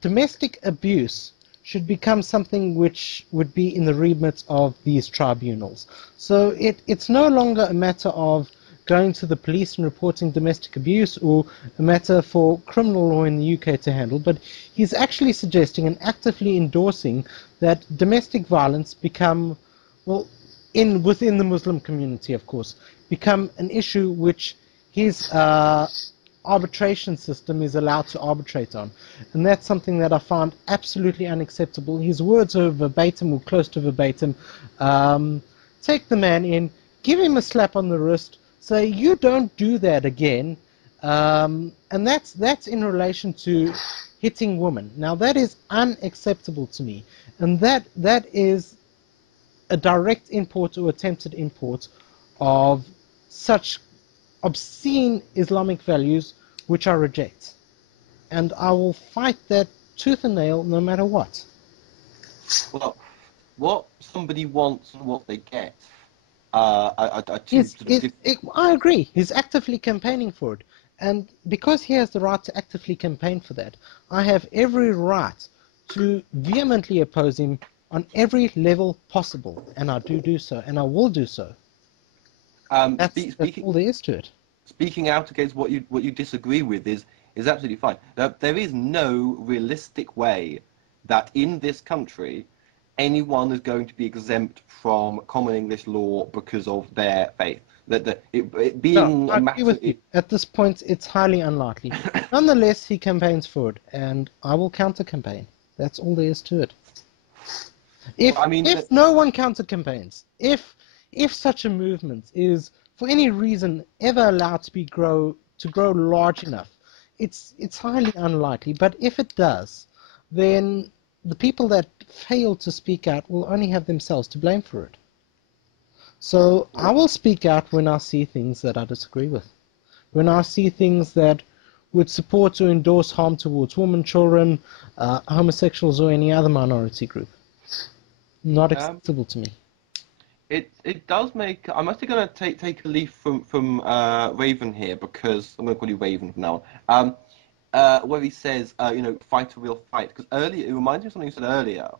domestic abuse should become something which would be in the remit of these tribunals. So it's no longer a matter of going to the police and reporting domestic abuse or a matter for criminal law in the UK to handle, but he's actually suggesting and actively endorsing that domestic violence become, well, within the Muslim community, of course, become an issue which his arbitration system is allowed to arbitrate on. And that's something that I found absolutely unacceptable. His words are verbatim or close to verbatim. Take the man in, give him a slap on the wrist, say, you don't do that again. And that's in relation to hitting women. Now, that is unacceptable to me. And that is a direct import or attempted import of such obscene Islamic values which I reject. And I will fight that tooth and nail no matter what. Well, what somebody wants and what they get are two sort of different... I agree. He's actively campaigning for it. And because he has the right to actively campaign for that, I have every right to vehemently oppose him on every level possible. And I do so. And I will do so. That's all there is to it. Speaking out against what you disagree with is absolutely fine. There is no realistic way that in this country anyone is going to be exempt from common English law because of their faith. It being I agree with you. At this point, it's highly unlikely. Nonetheless, he campaigns for it, and I will counter-campaign. That's all there is to it. If no one counter-campaigns, if such a movement is for any reason ever allowed to grow large enough, it's highly unlikely. But if it does, then the people that fail to speak out will only have themselves to blame for it. So I will speak out when I see things that I disagree with, when I see things that would support or endorse harm towards women, children, homosexuals, or any other minority group. Not acceptable to me. It does make. I'm actually going to take a leaf from Raven here, because I'm going to call you Raven from now on. Where he says, fight a real fight. Because earlier, it reminds me of something you said earlier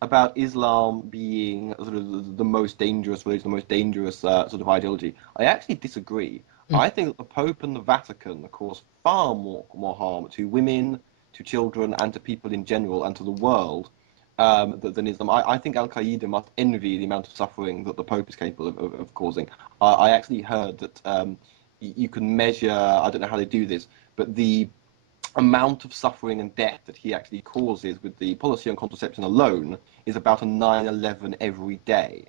about Islam being sort of the most dangerous religion, the most dangerous sort of ideology. I actually disagree. I think that the Pope and the Vatican cause far more harm to women, to children, and to people in general, and to the world than Islam. I think Al-Qaeda must envy the amount of suffering that the Pope is capable of causing. I actually heard that you can measure, I don't know how they do this, but the amount of suffering and death that he actually causes with the policy on contraception alone is about a 9/11 every day.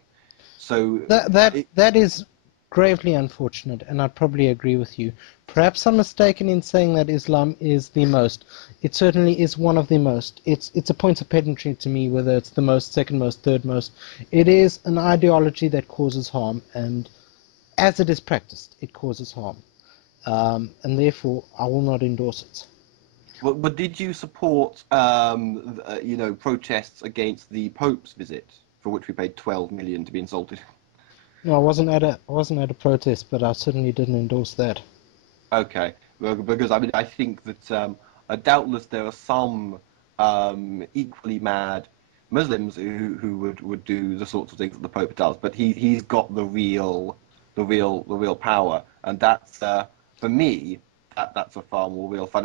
So that is gravely unfortunate, and I'd probably agree with you. Perhaps I'm mistaken in saying that Islam is the most. It certainly is one of the most. It's a point of pedantry to me whether it's the most, second most, third most. It is an ideology that causes harm, and as it is practiced, it causes harm. And therefore, I will not endorse it. But did you support, protests against the Pope's visit, for which we paid 12 million to be insulted? No, I wasn't at a protest, but I certainly didn't endorse that. Okay, because I think that doubtless there are some equally mad Muslims who would do the sorts of things that the Pope does, but he's got the real power, and that's for me that's a far more real fight.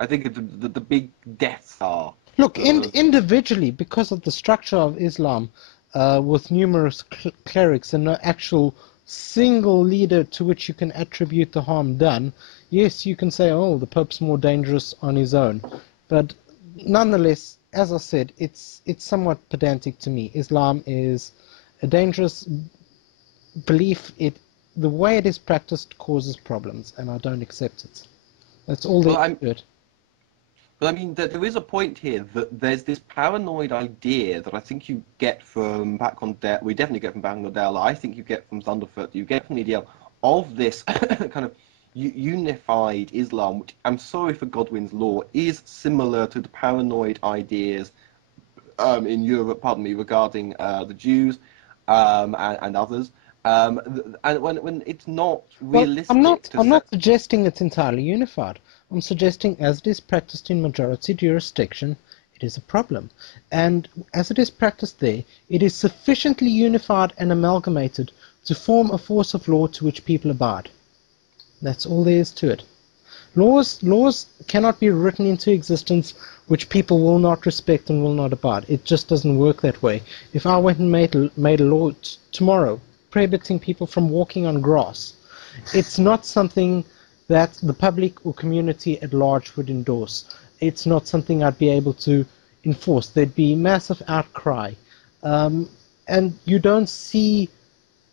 I think the big deaths are... Look, individually, because of the structure of Islam, with numerous clerics and no actual single leader to which you can attribute the harm done, yes, you can say, oh, the Pope's more dangerous on his own. But nonetheless, as I said, it's somewhat pedantic to me. Islam is a dangerous belief. The way it is practiced causes problems, and I don't accept it. That's all Well, they I'm, do. but I mean, there is a point here that there's this paranoid idea that I think you get from back on Dell. We definitely get from back on Dell. I think you get from Thunderf00t. You get from EDL of this kind of unified Islam, which I'm sorry for Godwin's law, is similar to the paranoid ideas in Europe, pardon me, regarding the Jews and others. And when it's not Well, realistic to I'm say. not suggesting it's entirely unified. I'm suggesting as it is practiced in majority jurisdiction, it is a problem. And as it is practiced there, it is sufficiently unified and amalgamated to form a force of law to which people abide. That's all there is to it. Laws cannot be written into existence which people will not respect and will not abide. It just doesn't work that way. If I went and made a law tomorrow prohibiting people from walking on grass, it's not something that the public or community at large would endorse. It's not something I'd be able to enforce. There'd be massive outcry. And you don't see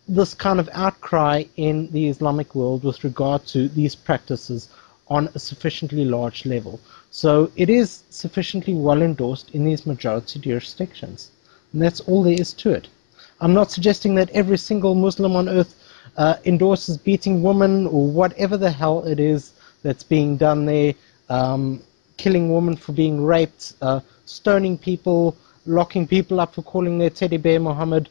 this kind of outcry in the Islamic world with regard to these practices on a sufficiently large level. So it is sufficiently well endorsed in these majority jurisdictions. And that's all there is to it. I'm not suggesting that every single Muslim on earth endorses beating women or whatever the hell it is that's being done there, killing women for being raped, stoning people, locking people up for calling their teddy bear Muhammad,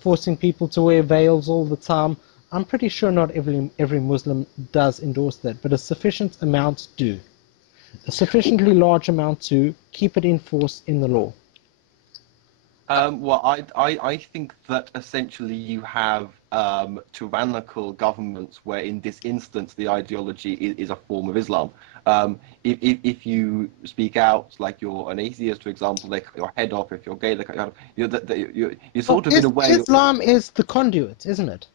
forcing people to wear veils all the time. I'm pretty sure not every Muslim does endorse that, but a sufficient amount do. A sufficiently large amount to keep it in force in the law. Well, I think that essentially you have tyrannical governments where, in this instance, the ideology is a form of Islam. If you speak out like you're an atheist, for example, they cut your head off. If you're gay, they cut your head off. You're sort of in a way. Islam is the conduit, isn't it?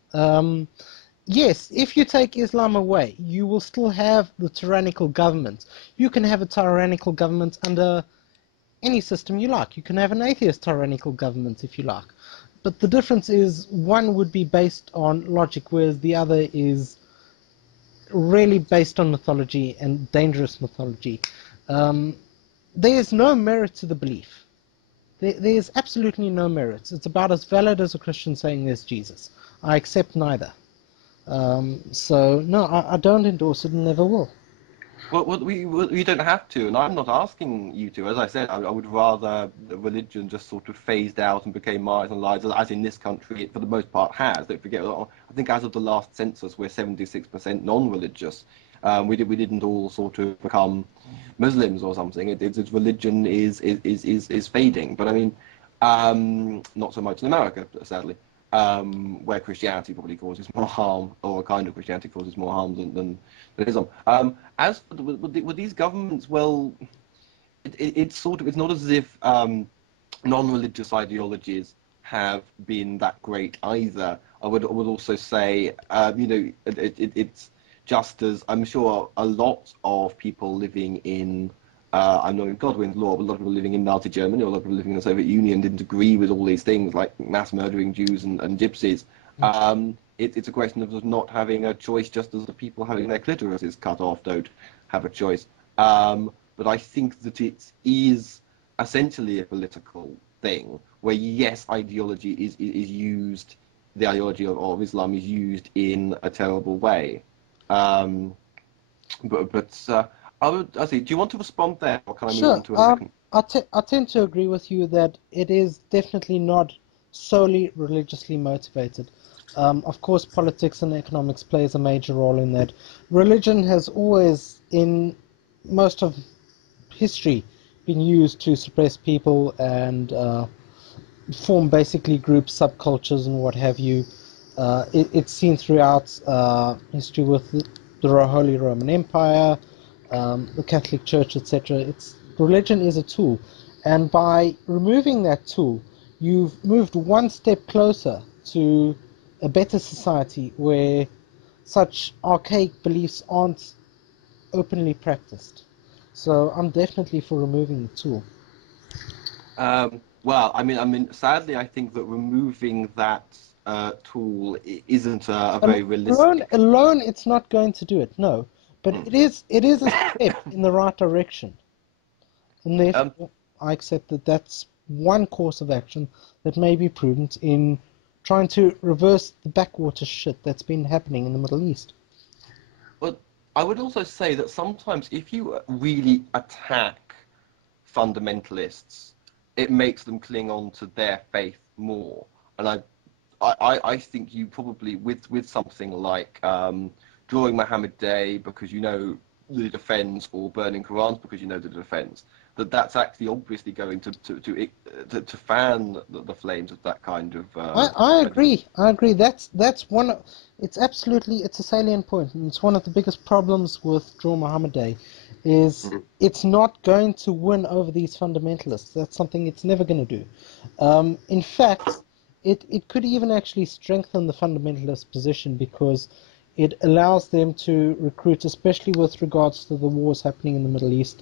Yes, if you take Islam away, you will still have the tyrannical government. You can have a tyrannical government under any system you like. You can have an atheist tyrannical government if you like. But the difference is one would be based on logic, whereas the other is really based on mythology and dangerous mythology. There is no merit to the belief. There is absolutely no merit. It's about as valid as a Christian saying there's Jesus. I accept neither. So, no, I don't endorse it and never will. Well, we don't have to, and I'm not asking you to. As I said, I would rather the religion just sort of phased out and became marginalised, as in this country it for the most part has. Don't forget, I think as of the last census, we're 76% non-religious. We didn't all sort of become Muslims or something. Its religion is fading, but I mean, not so much in America, sadly. Where Christianity probably causes more harm, or a kind of Christianity causes more harm than Islam. As for with these governments, well, it's not as if non-religious ideologies have been that great either. I would also say, it's just as I'm sure a lot of people living in I'm not in Godwin's law, but a lot of people living in Nazi Germany, or a lot of people living in the Soviet Union didn't agree with all these things like mass murdering Jews and gypsies. It's a question of not having a choice, just as the people having their clitorises cut off don't have a choice. But I think that it is essentially a political thing where, yes, ideology is used, the ideology of Islam is used in a terrible way. I see. Do you want to respond there, or can I move on to a second? I tend to agree with you that it is definitely not solely religiously motivated. Of course, politics and economics plays a major role in that. Religion has always, in most of history, been used to suppress people and form basically groups, subcultures, and what have you. It's seen throughout history with the Holy Roman Empire, the Catholic Church, etc. Religion is a tool, and by removing that tool, you've moved one step closer to a better society where such archaic beliefs aren't openly practiced. So I'm definitely for removing the tool. Well, sadly, I think that removing that tool isn't a very realistic. Alone, it's not going to do it. No, But it is a step in the right direction. And therefore, I accept that that's one course of action that may be prudent in trying to reverse the backwater shit that's been happening in the Middle East. But I would also say that sometimes if you really attack fundamentalists, it makes them cling on to their faith more. And I think you probably, with something like drawing Muhammad Day because you know the defence, or burning Qurans because you know the defence, that's actually obviously going to fan the flames of that kind of. I agree. I agree. That's one. It's absolutely, it's a salient point, and it's one of the biggest problems with Draw Muhammad Day, is it's not going to win over these fundamentalists. That's something it's never going to do. In fact, it could even actually strengthen the fundamentalist position because it allows them to recruit, especially with regards to the wars happening in the Middle East,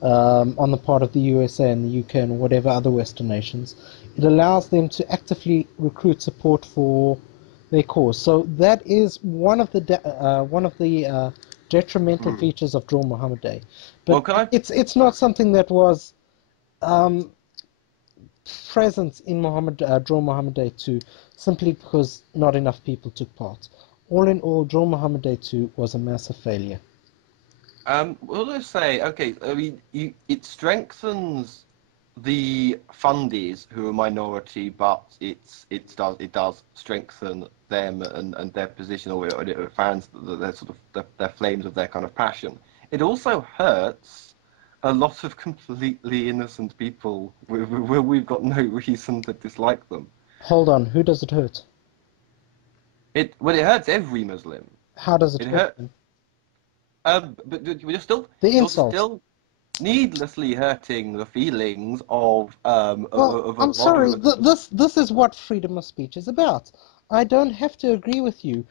on the part of the USA and the UK and whatever other Western nations. It allows them to actively recruit support for their cause. So that is one of the detrimental features of Draw Muhammad Day. But well, it's not something that was present in Draw Muhammad Day 2 simply because not enough people took part. All in all, Draw Muhammad Day 2 was a massive failure. Well, let's say, okay, I mean, it strengthens the fundies who are a minority, but it does strengthen them and their position, or it fans their sort of their flames of their kind of passion. It also hurts a lot of completely innocent people where we've got no reason to dislike them. Hold on, who does it hurt? It hurts every Muslim. How does it hurt them? But you're still The insult. You're still needlessly hurting the feelings of I'm sorry. This is what freedom of speech is about. I don't have to agree with you.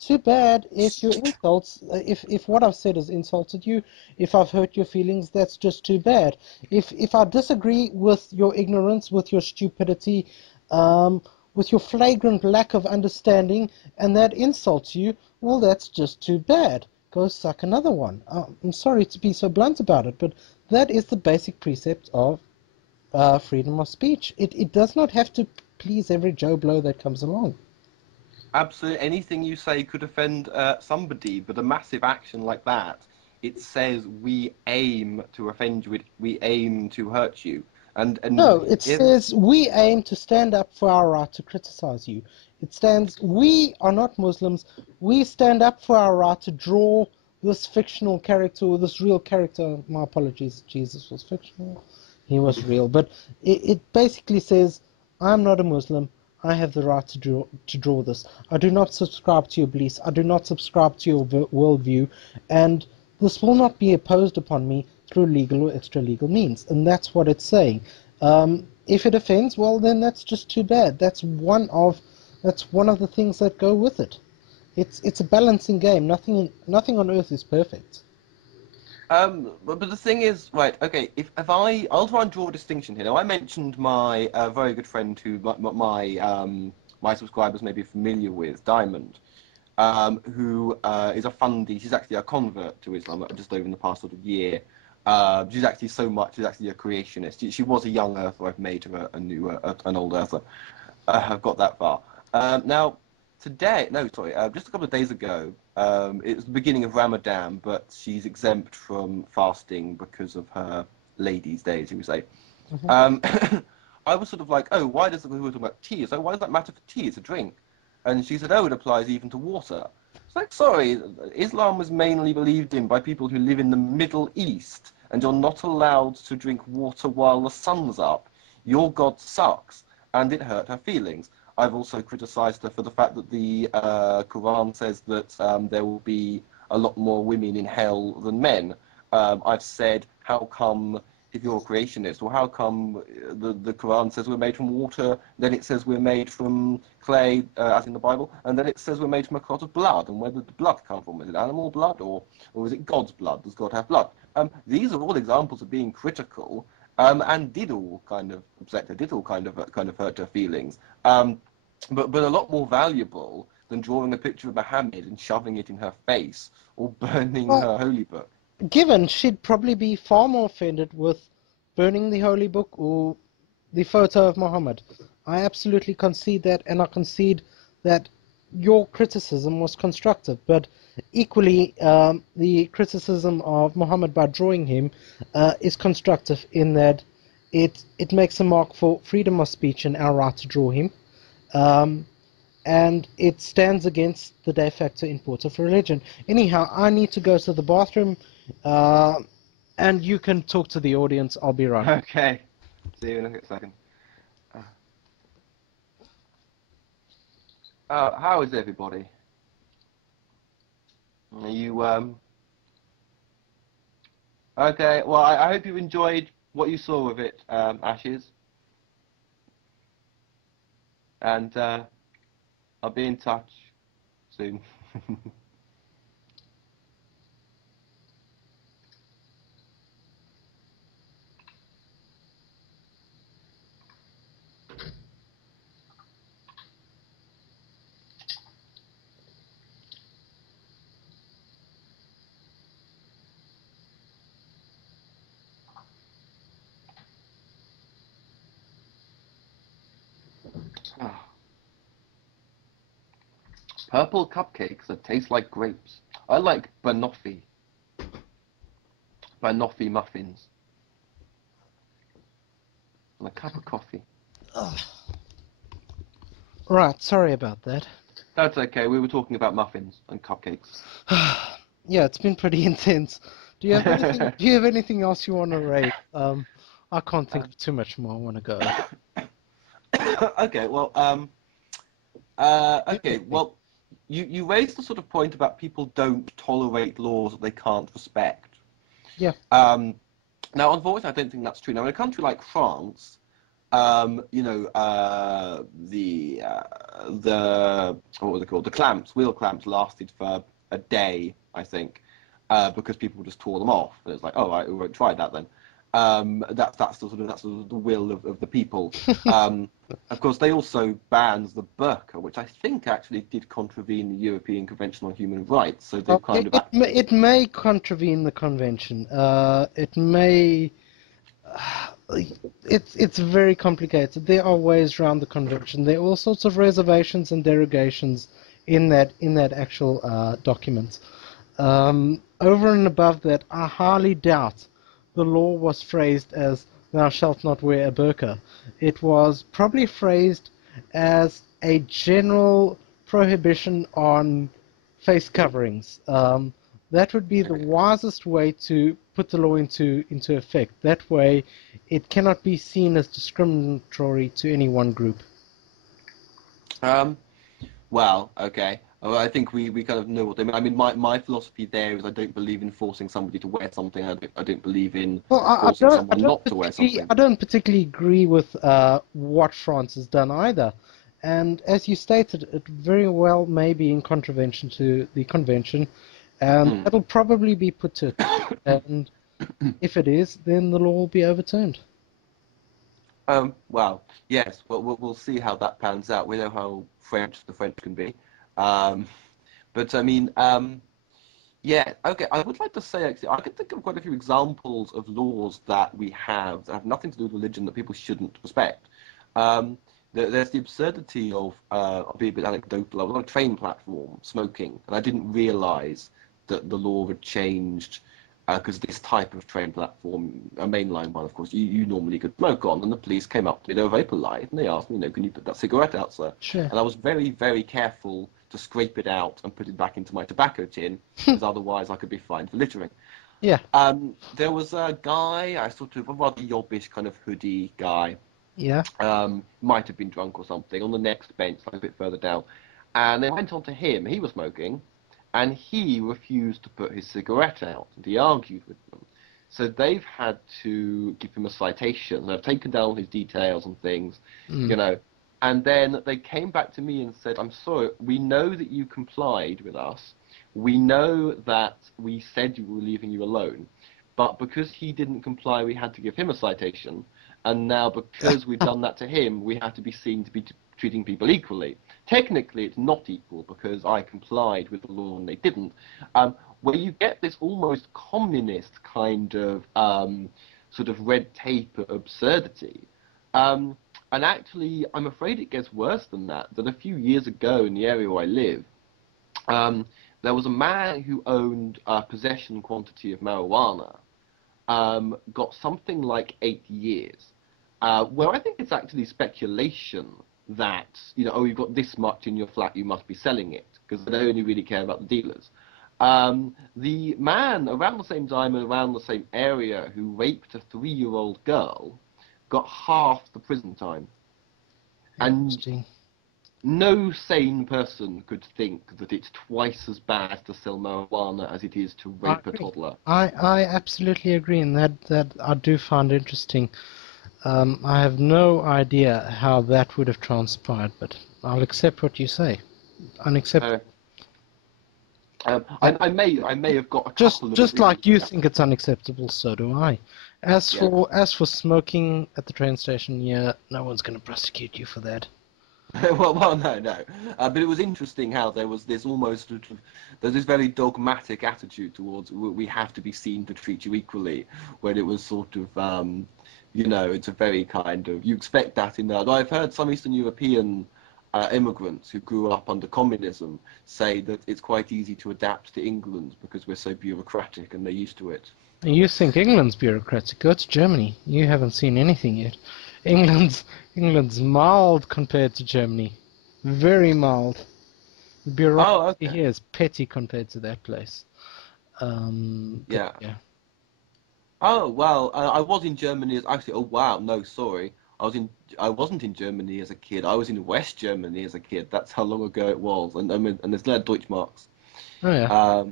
Too bad if your insults, if what I've said has insulted you, if I've hurt your feelings, that's just too bad. If I disagree with your ignorance, with your stupidity, with your flagrant lack of understanding, and that insults you, well, that's just too bad. Go suck another one. I'm sorry to be so blunt about it, but that is the basic precept of freedom of speech. It does not have to please every Joe Blow that comes along. Absolutely, anything you say could offend somebody, but a massive action like that, it says we aim to offend you, we aim to hurt you. And no, it says we aim to stand up for our right to criticize you. It stands, we are not Muslims, we stand up for our right to draw this fictional character, or this real character. My apologies, Jesus was fictional, he was real. But it basically says, I'm not a Muslim, I have the right to draw this. I do not subscribe to your beliefs, I do not subscribe to your worldview, and this will not be imposed upon me through legal or extra-legal means. And that's what it's saying. If it offends, well, then that's just too bad. That's one of the things that go with it. It's a balancing game. Nothing on earth is perfect. But the thing is, right? Okay, I'll try and draw a distinction here. Now, I mentioned my very good friend who my subscribers may be familiar with, Diamond, who is a fundie. She's actually a convert to Islam just over in the past sort of year. She's actually a creationist. She was a young earther. I've made her an old earther. I've got that far. Now, just a couple of days ago, it was the beginning of Ramadan, but she's exempt from fasting because of her ladies' day, as you would say. I was sort of like, we were talking about tea. So why does that matter for tea? It's a drink. And she said, it applies even to water. It's like, sorry, Islam was mainly believed in by people who live in the Middle East, and you're not allowed to drink water while the sun's up. Your God sucks. And it hurt her feelings. I've also criticised her for the fact that the Quran says that there will be a lot more women in hell than men. I've said, how come, if you're a creationist, or how come the Quran says we're made from water, then it says we're made from clay, as in the Bible, and then it says we're made from a clot of blood, and where did the blood come from? Is it animal blood, or is it God's blood? Does God have blood? These are all examples of being critical, and did all kind of upset her, did all kind of hurt her feelings. But a lot more valuable than drawing a picture of Muhammad and shoving it in her face or burning Well, her holy book. given she'd probably be far more offended with burning the holy book or the photo of Muhammad. I absolutely concede that, and I concede that your criticism was constructive, but equally, the criticism of Muhammad by drawing him is constructive in that it makes a mark for freedom of speech and our right to draw him, and it stands against the de facto import of religion. Anyhow, I need to go to the bathroom, and you can talk to the audience. I'll be right. Okay. See you in a second. How is everybody? Are you, Okay, well, I hope you enjoyed what you saw of it, Ashes. And, I'll be in touch soon. Purple cupcakes that taste like grapes. I like banoffee. Banoffee muffins. And a cup of coffee. Right, sorry about that. That's okay, we were talking about muffins and cupcakes. Yeah, it's been pretty intense. Do you have anything? Do you have anything else you want to rate? I can't think of too much more. I want to go. Okay, well, you raised the sort of point about people don't tolerate laws that they can't respect. Yeah. Now, unfortunately, I don't think that's true. Now, in a country like France, you know, what were they called? The clamps, wheel clamps, lasted for a day, I think, because people just tore them off. And it's like, oh, right, we won't try that then. That's the will of the people. Of course, they also banned the burqa, which I think actually did contravene the European Convention on Human Rights. So they It may contravene the convention. It may. It's very complicated. There are ways around the convention. There are all sorts of reservations and derogations in that actual document. Over and above that, I highly doubt the law was phrased as "thou shalt not wear a burqa." It was probably phrased as a general prohibition on face coverings. That would be the wisest way to put the law into effect. That way, it cannot be seen as discriminatory to any one group. Well, okay. I think we kind of know what they mean. I mean, my philosophy there is I don't believe in forcing somebody to wear something. I don't believe in forcing someone not to wear something. I don't particularly agree with what France has done either. And as you stated, it very well may be in contravention to the convention, and that'll probably be put to it. And if it is, then the law will be overturned. Well, yes. Well, we'll see how that pans out. We know how the French can be. But I mean, yeah, okay. I would like to say, actually, I can think of quite a few examples of laws that we have that have nothing to do with religion that people shouldn't respect. There's the absurdity of, I'll be a bit anecdotal, I was on a train platform smoking, and I didn't realise that the law had changed because this type of train platform, a mainline one, of course, you normally could smoke on, and the police came up to me, they were very polite, and they asked me, can you put that cigarette out, sir? Sure. And I was very, very careful to scrape it out and put it back into my tobacco tin, because otherwise I could be fined for littering. Yeah. There was a guy, a rather yobbish kind of hoodie guy. Yeah. Might have been drunk or something, on the next bench, like a bit further down. And they went on to him, he was smoking, and he refused to put his cigarette out, and he argued with them. So they've had to give him a citation. They've taken down his details and things, and then they came back to me and said, I'm sorry, we know that you complied with us. We know that we said we were leaving you alone. But because he didn't comply, we had to give him a citation. And now because we've done that to him, we have to be seen to be treating people equally. technically it's not equal because I complied with the law and they didn't. Where you get this almost communist kind of sort of red tape absurdity. And actually, I'm afraid it gets worse than that. That a few years ago in the area where I live, there was a man who owned a possession quantity of marijuana, got something like 8 years. Where I think it's actually speculation that, you know, oh, you've got this much in your flat, you must be selling it, because they only really care about the dealers. The man, around the same time and around the same area, who raped a 3-year-old girl, got half the prison time. And no sane person could think that it's twice as bad to sell marijuana as it is to rape a toddler. I absolutely agree, and that I do find interesting. I have no idea how that would have transpired, but I'll accept what you say. Unacceptable. I may have got a couple of just like you think it's unacceptable, so do I. As for smoking at the train station, yeah, no one's going to prosecute you for that. well, no. But it was interesting how there was this there's this very dogmatic attitude towards we have to be seen to treat you equally, when it was sort of, you know, it's a very kind of, you expect that in that. I've heard some Eastern European immigrants who grew up under communism say that it's quite easy to adapt to England because we're so bureaucratic and they're used to it. You think England's bureaucratic? Go to Germany. You haven't seen anything yet. England's mild compared to Germany. Very mild. The bureaucracy here is petty compared to that place. Yeah. Oh well, I was in Germany. Actually, oh wow, no, sorry. I wasn't in Germany as a kid. I was in West Germany as a kid. That's how long ago it was. And there's no Deutschmarks. Oh yeah.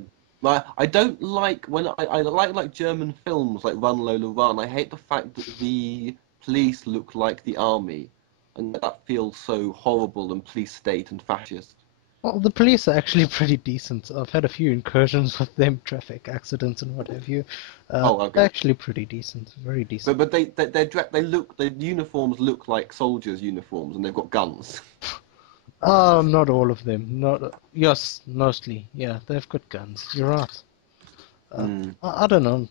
I don't like when I like German films like Run Lola Run. I hate the fact that the police look like the army, and that feels so horrible and police state and fascist. Well, the police are actually pretty decent. I've had a few incursions with them, traffic accidents and what have you. Okay. They're actually pretty decent, very decent. But the uniforms look like soldiers' uniforms, and they've got guns. Oh, not all of them. Yes, mostly. Yeah, they've got guns. You're right. I don't know.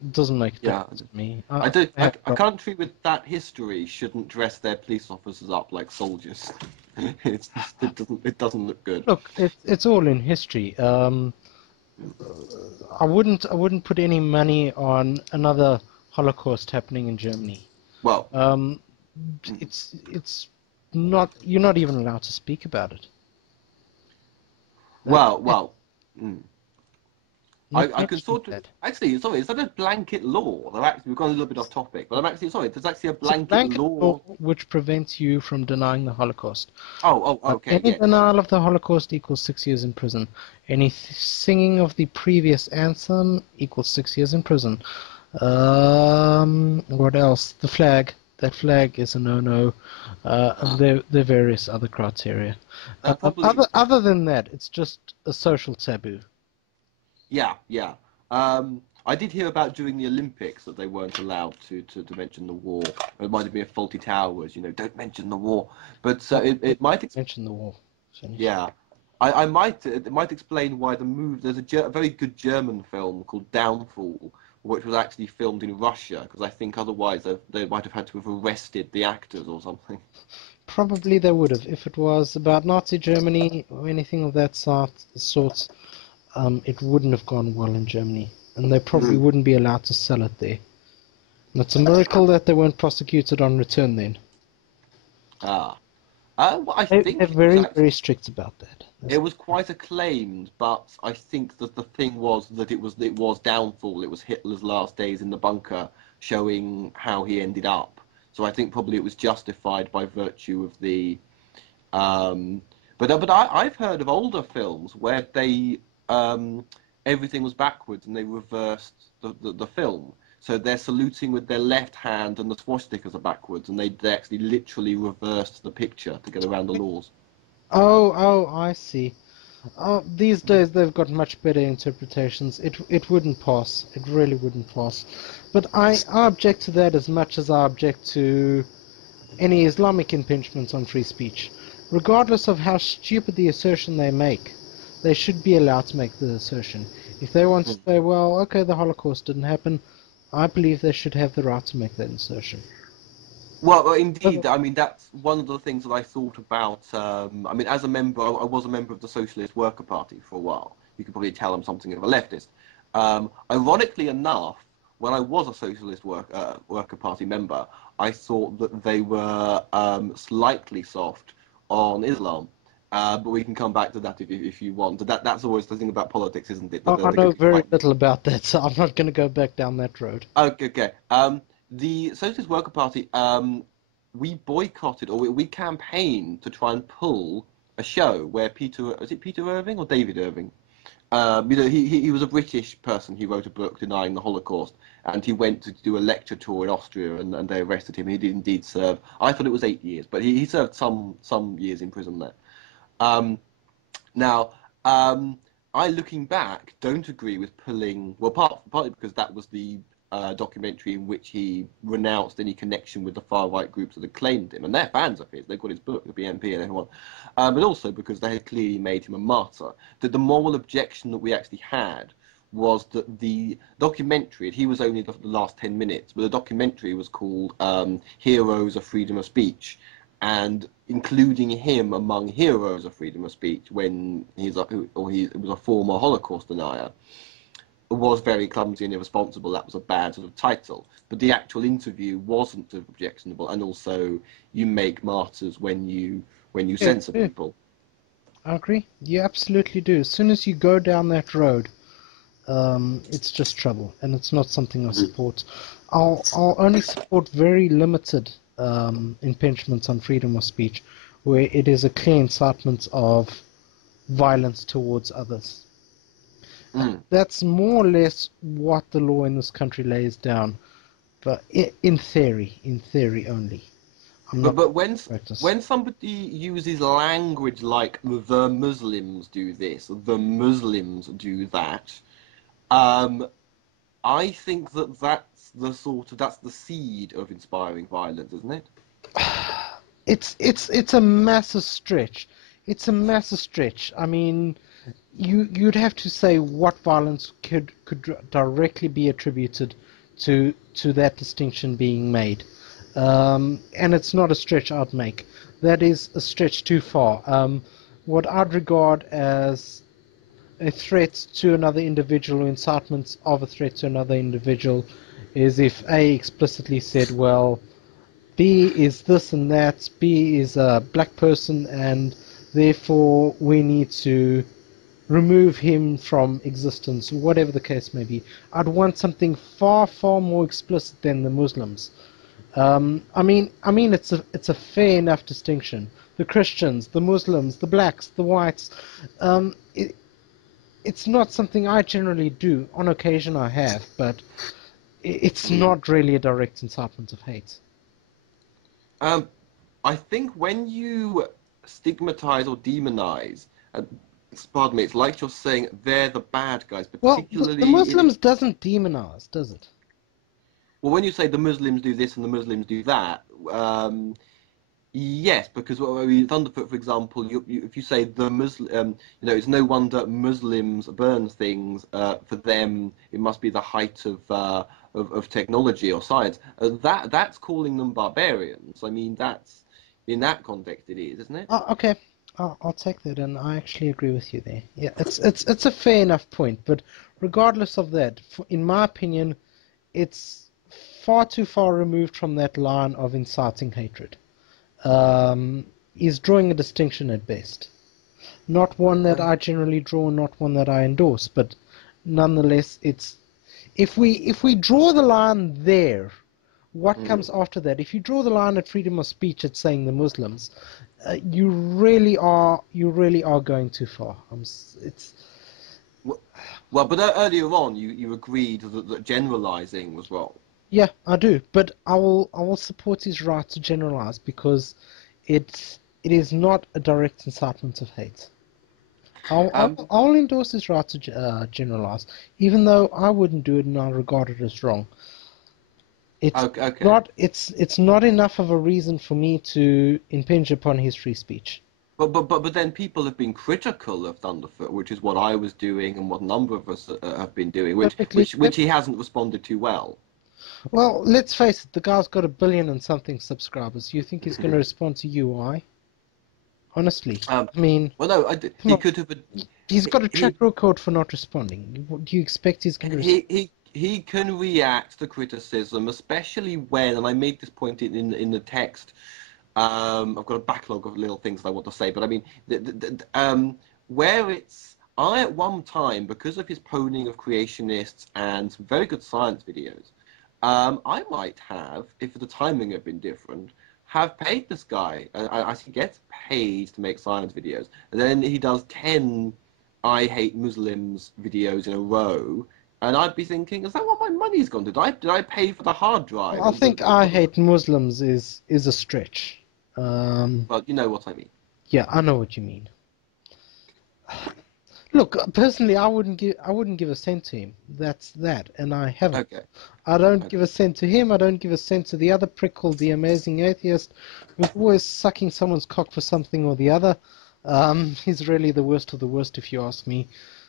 It doesn't make a difference to me. A country with that history shouldn't dress their police officers up like soldiers. It doesn't look good. Look, it's all in history. I wouldn't put any money on another Holocaust happening in Germany. Well, it's not. You're not even allowed to speak about it. I can sort of actually. Sorry, is that a blanket law? We've gone a little bit off topic, but I'm actually sorry. There's actually a blanket law which prevents you from denying the Holocaust. Okay. Any denial of the Holocaust equals 6 years in prison. Any singing of the previous anthem equals 6 years in prison. What else? The flag. That flag is a no-no. And there are various other criteria. Other than that, it's just a social taboo. Yeah. I did hear about during the Olympics that they weren't allowed to mention the war. It might have been a faulty towers, don't mention the war. But it might mention the war. Yeah, it might explain why the move. There's a very good German film called Downfall, which was actually filmed in Russia, because I think otherwise they might have had to have arrested the actors or something. Probably they would have if it was about Nazi Germany or anything of that sort. It wouldn't have gone well in Germany, and they probably wouldn't be allowed to sell it there. And it's a miracle that they weren't prosecuted on return then. I think they're very strict about that. It was quite acclaimed, but I think that the thing was that it was Downfall. It was Hitler's last days in the bunker, showing how he ended up. So I think probably it was justified by virtue of the. But I've heard of older films where they. Everything was backwards and they reversed the film. So they're saluting with their left hand and the swastikas are backwards, and they actually literally reversed the picture to get around the laws. Oh, I see. These days they've got much better interpretations. It wouldn't pass. It really wouldn't pass. But I object to that as much as I object to any Islamic impingements on free speech. regardless of how stupid the assertion they make, they should be allowed to make the assertion. If they want to say, well, okay, the Holocaust didn't happen, I believe they should have the right to make that assertion. Well, indeed. I mean, that's one of the things that I thought about. I mean, as a member, I was a member of the Socialist Worker Party for a while. You could probably tell I'm something of a leftist. Ironically enough, when I was a Socialist Worker Party member, I thought that they were slightly soft on Islam. But we can come back to that if you want. That's always the thing about politics, isn't it? I know very little about that, so I'm not going to go back down that road. Okay. The Socialist Worker Party, we boycotted, or we campaigned to try and pull a show where is it Peter Irving or David Irving? He was a British person. He wrote a book denying the Holocaust, and he went to do a lecture tour in Austria, and they arrested him. He did indeed serve. I thought it was 8 years, but he served some years in prison there. Now, I, looking back, don't agree with pulling. Well, partly because that was the documentary in which he renounced any connection with the far-right groups that had claimed him, and they're fans of his. They've got his book, the BNP and everyone, but also because they had clearly made him a martyr. That the moral objection that we actually had was that the documentary, he was only the last 10 minutes, but the documentary was called Heroes of Freedom of Speech, and including him among heroes of freedom of speech when he was a former Holocaust denier, was very clumsy and irresponsible. That was a bad sort of title. But the actual interview wasn't objectionable, and also you make martyrs when you censor people. I agree. You absolutely do. As soon as you go down that road, it's just trouble, and it's not something I support. I'll only support very limited impingements on freedom of speech, where it is a clear incitement of violence towards others. That's more or less what the law in this country lays down, but in theory only. But when somebody uses language like the Muslims do this, the Muslims do that, I think that's the seed of inspiring violence, isn't it? It's a massive stretch. It's a massive stretch. I mean, you'd have to say what violence could directly be attributed to that distinction being made, and it's not a stretch I'd make. That is a stretch too far. What I'd regard as a threat to another individual, or incitement of a threat to another individual, is if A explicitly said, well, B is this and that, B is a black person, and therefore we need to remove him from existence, whatever the case may be. I'd want something far, far more explicit than the Muslims. I mean, it's a fair enough distinction. The Christians, the Muslims, the blacks, the whites. It's not something I generally do. On occasion I have, but it's not really a direct incitement of hate. I think when you stigmatize or demonize, pardon me, it's like you're saying they're the bad guys, particularly... Well, the Muslims doesn't demonize, does it? Well, when you say the Muslims do this and the Muslims do that, yes, because Thunderf00t, for example, if you say the Muslim, it's no wonder Muslims burn things. For them, it must be the height of technology or science. That's calling them barbarians. I mean, that's in that context, it is, isn't it? Oh, okay. I'll take that, and I actually agree with you there. Yeah, it's a fair enough point, but regardless of that, in my opinion, it's far too far removed from that line of inciting hatred. Is drawing a distinction at best. Not one that I generally draw, not one that I endorse, but nonetheless, it's if we draw the line there, what comes after that? If you draw the line at freedom of speech at saying the Muslims, you really are going too far. Well, but earlier on, you agreed that generalizing was wrong. Yeah, I do, but I will support his right to generalize because it is not a direct incitement of hate. I'll endorse his right to generalize, even though I wouldn't do it and I regard it as wrong. It's not enough of a reason for me to impinge upon his free speech. But then people have been critical of Thunderfoot, which is what I was doing and what a number of us have been doing, which he hasn't responded to well. Well, let's face it, the guy's got 1 billion and something subscribers. You think he's going to respond to UI? Honestly, I mean... Well, no, he could have... He's got a track record for not responding. Do you expect he's going to respond? He can react to criticism, especially when, and I made this point in the text, I've got a backlog of little things that I want to say, but I mean, where it's... I, at one time, because of his poning of creationists and some very good science videos, I might have, if the timing had been different, have paid this guy. As he gets paid to make science videos, and then he does 10 I hate Muslims videos in a row, and I'd be thinking, is that what my money's gone to? Did I pay for the hard drive? I think I hate Muslims is a stretch. Well, you know what I mean. Yeah, I know what you mean. Look, personally, I wouldn't give a cent to him. That's that, and I haven't. Okay. I don't give a cent to him. I don't give a cent to the other prick called the Amazing Atheist, who's always sucking someone's cock for something or the other. He's really the worst of the worst, if you ask me.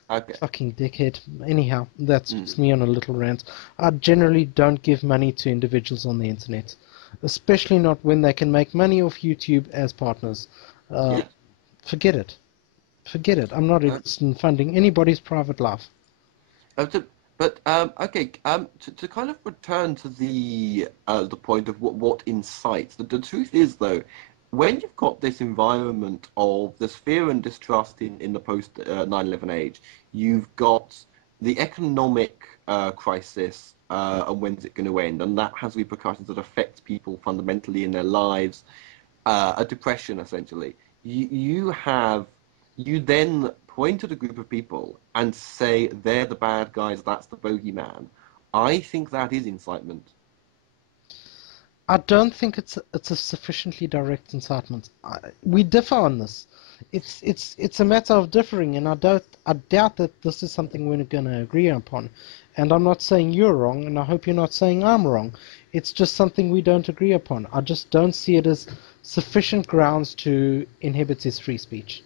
Okay. Fucking dickhead. Anyhow, that's just me on a little rant. I generally don't give money to individuals on the internet, especially not when they can make money off YouTube as partners. Forget it. Forget it. I'm not interested in funding anybody's private life. Okay. To kind of return to the point of what incites. The truth is, though, when you've got this environment of this fear and distrust in the post 9/11 age, you've got the economic crisis, and when's it going to end, and that has repercussions that affect people fundamentally in their lives. A depression, essentially. You then point at a group of people and say they're the bad guys, that's the bogeyman. I think that is incitement. I don't think it's a sufficiently direct incitement. We differ on this. It's a matter of differing, and I doubt that this is something we're going to agree upon. And I'm not saying you're wrong, and I hope you're not saying I'm wrong. It's just something we don't agree upon. I just don't see it as sufficient grounds to inhibit his free speech.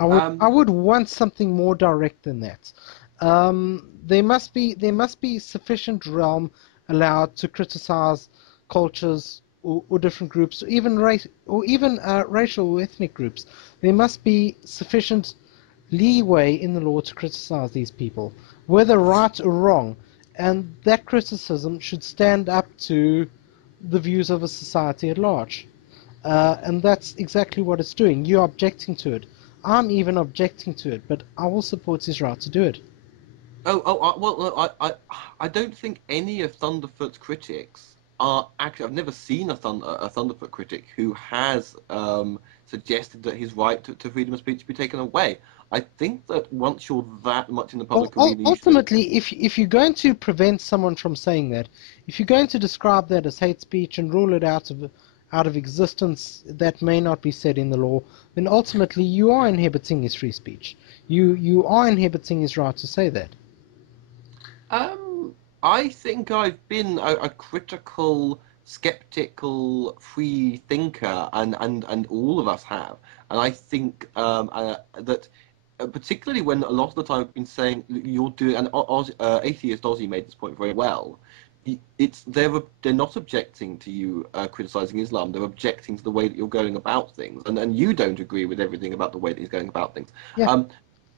I would want something more direct than that. There must be sufficient realm allowed to criticize cultures or different groups, or even racial or ethnic groups. There must be sufficient leeway in the law to criticize these people, whether right or wrong, and that criticism should stand up to the views of a society at large. And that's exactly what it's doing. You're objecting to it. I'm even objecting to it, but I will support his right to do it. I don't think any of Thunderfoot's critics are actually... I've never seen a Thunderfoot critic who has suggested that his right to freedom of speech be taken away. I think that once you're that much in the public arena... Ultimately, if you're going to prevent someone from saying that, if you're going to describe that as hate speech and rule it out of existence, that may not be said in the law, then ultimately you are inhibiting his free speech. You are inhibiting his right to say that. I think I've been a critical, skeptical, free thinker, and all of us have. And I think that particularly when a lot of the time I've been saying you're doing, and Atheist Aussie made this point very well, they're not objecting to you criticizing Islam. They're objecting to the way that you're going about things, and you don't agree with everything about the way that he's going about things. Yeah.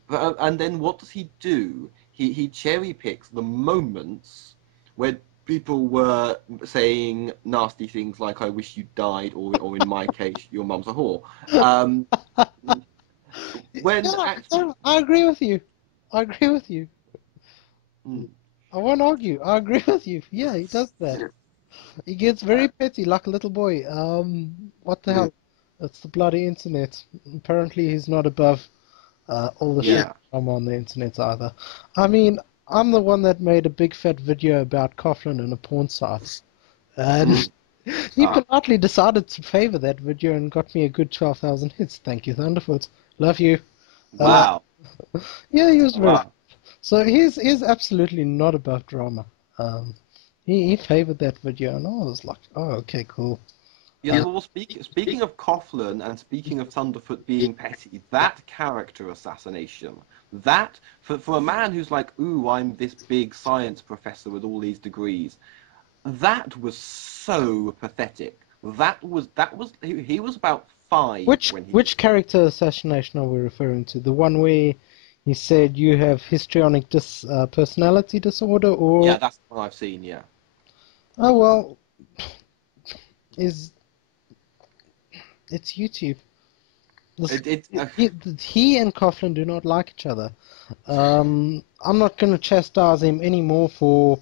And then what does he do? He cherry picks the moments where people were saying nasty things like "I wish you died," or in my case, "Your mum's a whore." I agree with you. I agree with you. I won't argue. I agree with you. Yeah, he does that. He gets very petty, like a little boy. What the hell? It's the bloody internet. Apparently, he's not above all the shit I'm on the internet either. I mean, I'm the one that made a big fat video about Coughlin and a porn site. And he politely decided to favor that video and got me a good 12,000 hits. Thank you, Thunderfoot. Love you. Wow. Yeah, he was very... So he's absolutely not above drama. He favored that video, and I was like, oh, okay, cool. Yeah, well, speaking of Coughlin and speaking of Thunderfoot being petty, that character assassination, that, for a man who's like, ooh, I'm this big science professor with all these degrees, that was so pathetic. He was about 5 when he... Which character assassination are we referring to? The one where he said you have histrionic personality disorder, or... Yeah, that's the one I've seen, yeah. Oh, well, it's YouTube. He and Coughlin do not like each other. I'm not going to chastise him anymore for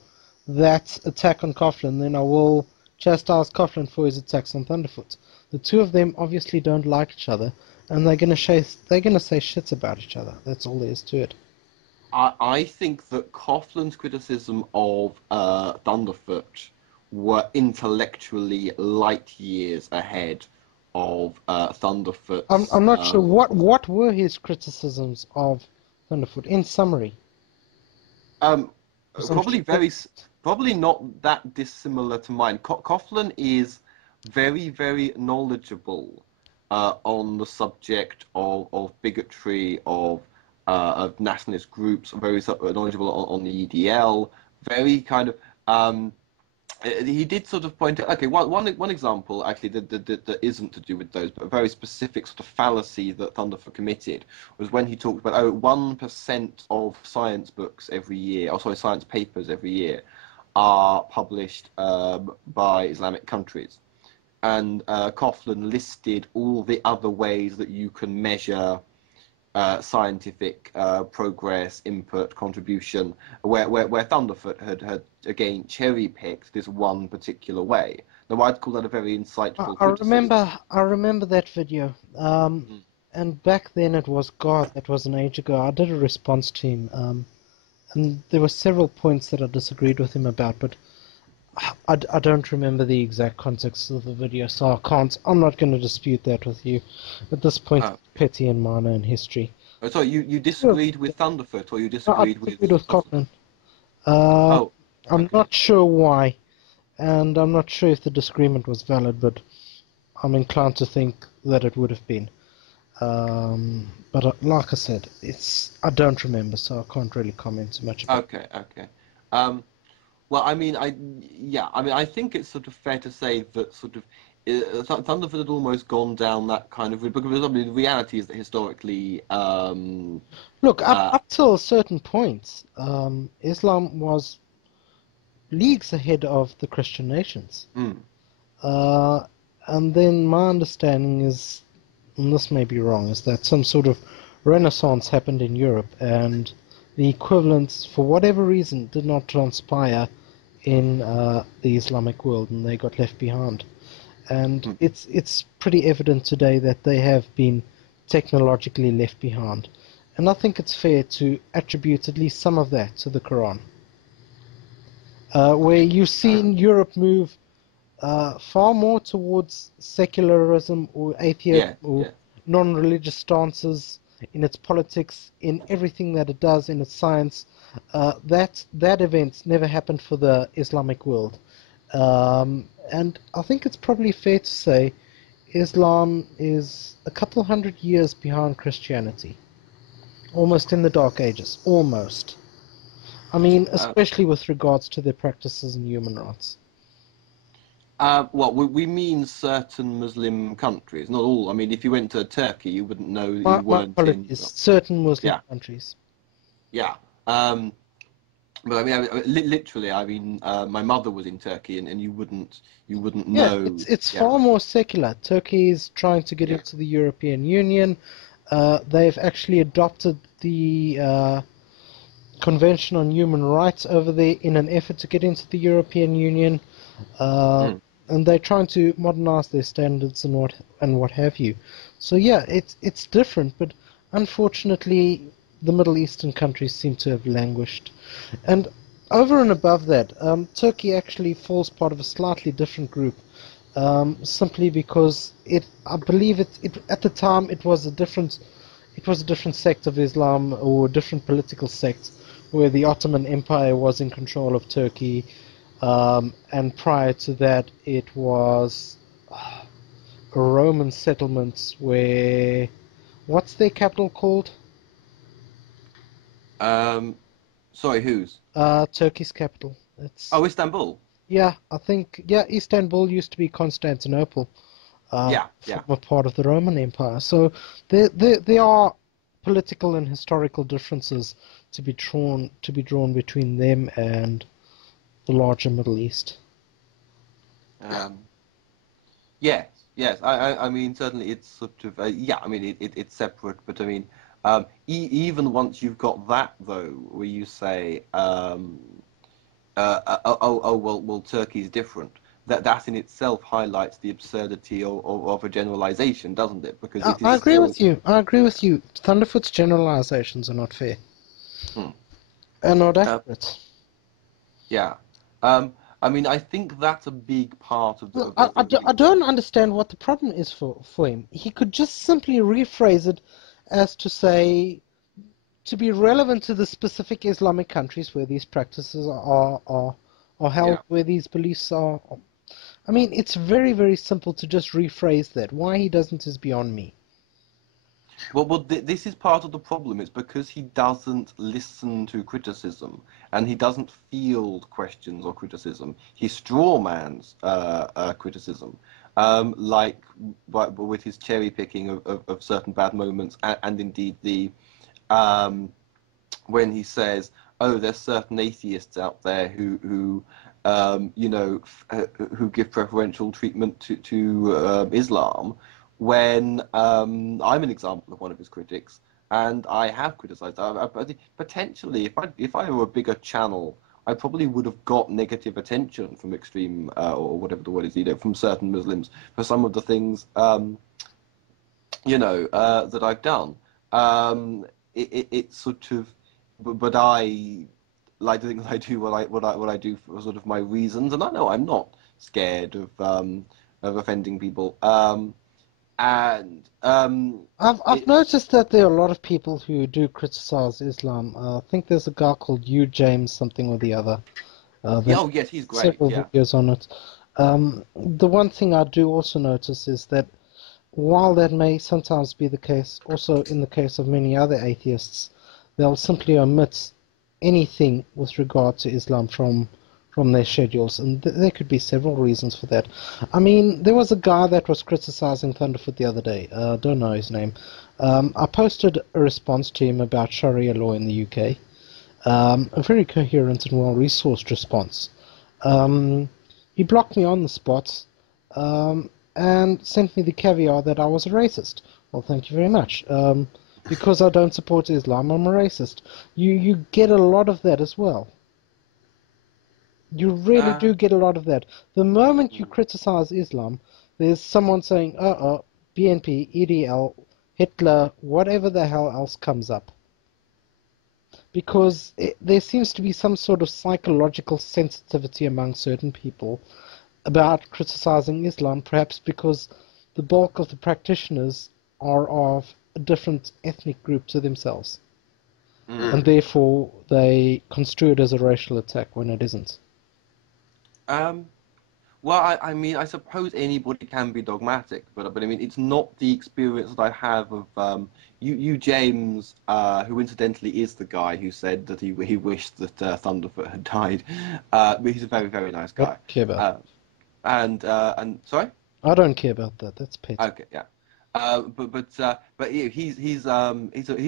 that attack on Coughlin than I will chastise Coughlin for his attacks on Thunderfoot. The two of them obviously don't like each other, and they're going to say shit about each other. That's all there is to it. I think that Coughlin's criticism of Thunderfoot were intellectually light years ahead of Thunderfoot's... I'm not sure what were his criticisms of Thunderfoot in summary. Probably not that dissimilar to mine. Coughlin is very, very knowledgeable on the subject of bigotry, of nationalist groups, very knowledgeable on the EDL, very kind of... he did sort of point out, okay, one example, actually, that isn't to do with those, but a very specific sort of fallacy that Thunderfoot committed was when he talked about, 1% of science books every year, science papers every year, are published by Islamic countries. And Coughlin listed all the other ways that you can measure scientific progress, input, contribution, where Thunderfoot had again cherry-picked this one particular way. Now, I'd call that a very insightful criticism. I remember that video. And back then it was, God, that was an age ago. I did a response to him. And there were several points that I disagreed with him about, but I don't remember the exact context of the video, so I'm not going to dispute that with you. At this point, it's petty and minor in history. Oh, sorry, you disagreed with Thunderfoot, or you disagreed with Coughlin. I'm not sure why, and I'm not sure if the disagreement was valid, but I'm inclined to think that it would have been. But like I said, I don't remember, so I can't really comment too much about it. Okay. Well, I mean, I think it's sort of fair to say that sort of Thunderfoot had almost gone down that kind of route, because I mean, the reality is that historically, look, up till a certain point, Islam was leagues ahead of the Christian nations. And then my understanding is, and this may be wrong, is that some sort of renaissance happened in Europe, and the equivalents, for whatever reason, did not transpire in the Islamic world, and they got left behind. And it's pretty evident today that they have been technologically left behind. And I think it's fair to attribute at least some of that to the Quran. Where you've seen Europe move far more towards secularism or atheism or non-religious stances in its politics, in everything that it does, in its science. That event never happened for the Islamic world. And I think it's probably fair to say Islam is a couple hundred years behind Christianity. Almost in the Dark Ages. Almost. I mean, especially with regards to their practices in human rights. Well, we mean certain Muslim countries, not all. I mean, if you went to Turkey, you wouldn't know that you weren't in... certain Muslim countries. Yeah. But I mean, literally, I mean, my mother was in Turkey, and you wouldn't know. It's far more secular. Turkey is trying to get into the European Union. They've actually adopted the Convention on Human Rights over there in an effort to get into the European Union. And they're trying to modernize their standards and what have you. So yeah, it's different, but unfortunately the Middle Eastern countries seem to have languished. And over and above that, Turkey actually falls part of a slightly different group, simply because I believe at the time it was a different sect of Islam, or a different political sect, where the Ottoman Empire was in control of Turkey. And prior to that, it was Roman settlements where, what's their capital called? Sorry, whose? Turkey's capital. It's Oh, Istanbul. yeah, I think yeah, Istanbul used to be Constantinople, Yeah, yeah. former part of the Roman Empire. So there are political and historical differences to be drawn between them and the larger Middle East. Um, yes, yes. I mean, certainly it's sort of yeah. I mean, it's separate, but I mean, even once you've got that though, where you say, well, Turkey's different. That in itself highlights the absurdity of a generalization, doesn't it? Because I, it is I agree still. with you. I agree with you. Thunderfoot's generalizations are not fair Hmm. and not Uh, accurate. yeah. Um, I mean, I think that's a big part of the Well, of the, of I the don't understand what the problem is for him. He could just simply rephrase it as to say, to be relevant to the specific Islamic countries where these practices are held, yeah. where these beliefs are. I mean, it's very, very simple to just rephrase that. Why he doesn't is beyond me. Well, this is part of the problem. It's because he doesn't listen to criticism and he doesn't field questions or criticism. He strawmans criticism, like with his cherry picking of certain bad moments and indeed the um, when he says, "Oh, there's certain atheists out there who give preferential treatment to Islam," when I'm an example of one of his critics, and I have criticised. Potentially, if I were a bigger channel, I probably would have got negative attention from extreme or whatever the word is, from certain Muslims for some of the things that I've done. It's sort of, but I like to think that I do what I do for sort of my reasons, and I know I'm not scared of offending people. And I've it's noticed that there are a lot of people who do criticize Islam. I think there's a guy called you James something or the other. yeah, That oh yes, he's great. several Yeah. videos on it. The one thing I do also notice is that while that may sometimes be the case, also in the case of many other atheists, they'll simply omit anything with regard to Islam from their schedules, and there could be several reasons for that. I mean, there was a guy that was criticizing Thunderfoot the other day. Don't know his name. I posted a response to him about Sharia law in the UK. A very coherent and well-resourced response. Um, he blocked me on the spot and sent me the caveat that I was a racist. Well, thank you very much. Because I don't support Islam, I'm a racist. You get a lot of that as well. You really Uh, do get a lot of that. The moment you mm, criticize Islam, there's someone saying, BNP, EDL, Hitler, whatever the hell else comes up. Because there seems to be some sort of psychological sensitivity among certain people about criticizing Islam, perhaps because the bulk of the practitioners are of a different ethnic group to themselves, and mm. therefore they construe it as a racial attack when it isn't. Um, Well, I mean, I suppose anybody can be dogmatic, but I mean, it's not the experience that I have of you James, who incidentally is the guy who said that he wished that Thunderfoot had died. But he's a very very nice I guy. don't care about. Uh, and sorry. I don't care about that. That's petty. Okay, yeah. But yeah, he's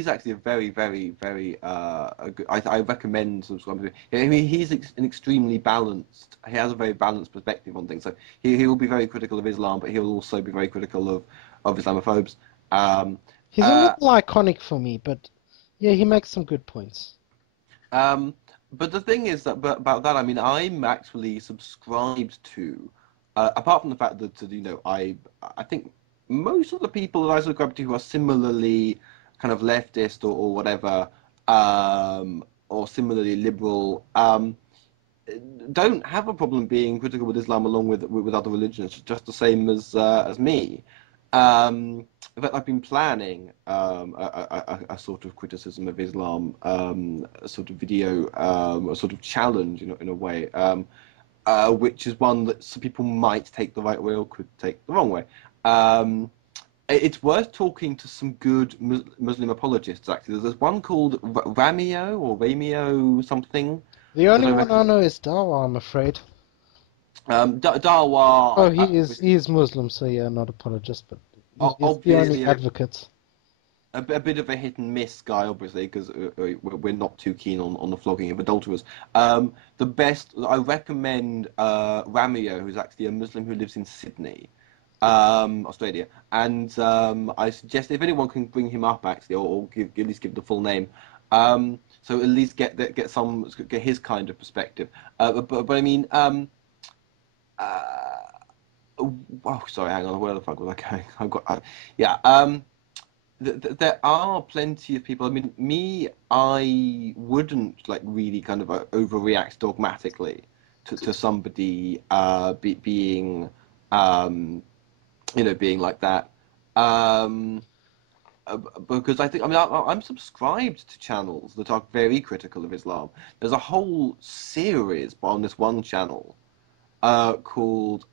actually a very very very a good, I recommend subscribing to him. I mean an extremely balanced. He has a very balanced perspective on things. So he will be very critical of Islam, but he'll also be very critical of Islamophobes. Um, He's a uh, little iconic for me, but yeah, he makes some good points. um, but the thing is that about that, I mean, I'm actually subscribed to. Apart from the fact that I think most of the people that I subscribe to who are similarly kind of leftist or whatever, or similarly liberal, don't have a problem being critical with Islam along with other religions, just the same as me. In fact, I've been planning a sort of criticism of Islam, a sort of video, a sort of challenge, in a way, which is one that some people might take the right way or could take the wrong way. It's worth talking to some good Muslim apologists, actually. There's one called Ramio or Ramio something. The That only I one I know is Dawa, I'm afraid. Dawa, Oh, he obviously, is Muslim, so yeah, not apologist, but he's the only obviously advocate. a bit of a hit and miss guy, obviously, because we're not too keen on the flogging of adulterers. The best, I recommend Ramio, who's actually a Muslim who lives in Sydney, Australia, and I suggest if anyone can bring him up, actually, or at least give the full name, so at least get his kind of perspective. But I mean, oh, sorry, hang on, where the fuck was I going? I've got, yeah. There are plenty of people. I mean, I wouldn't like really kind of overreact dogmatically to somebody being, being like that. Um, because I think, I mean, I'm subscribed to channels that are very critical of Islam. There's a whole series on this one channel called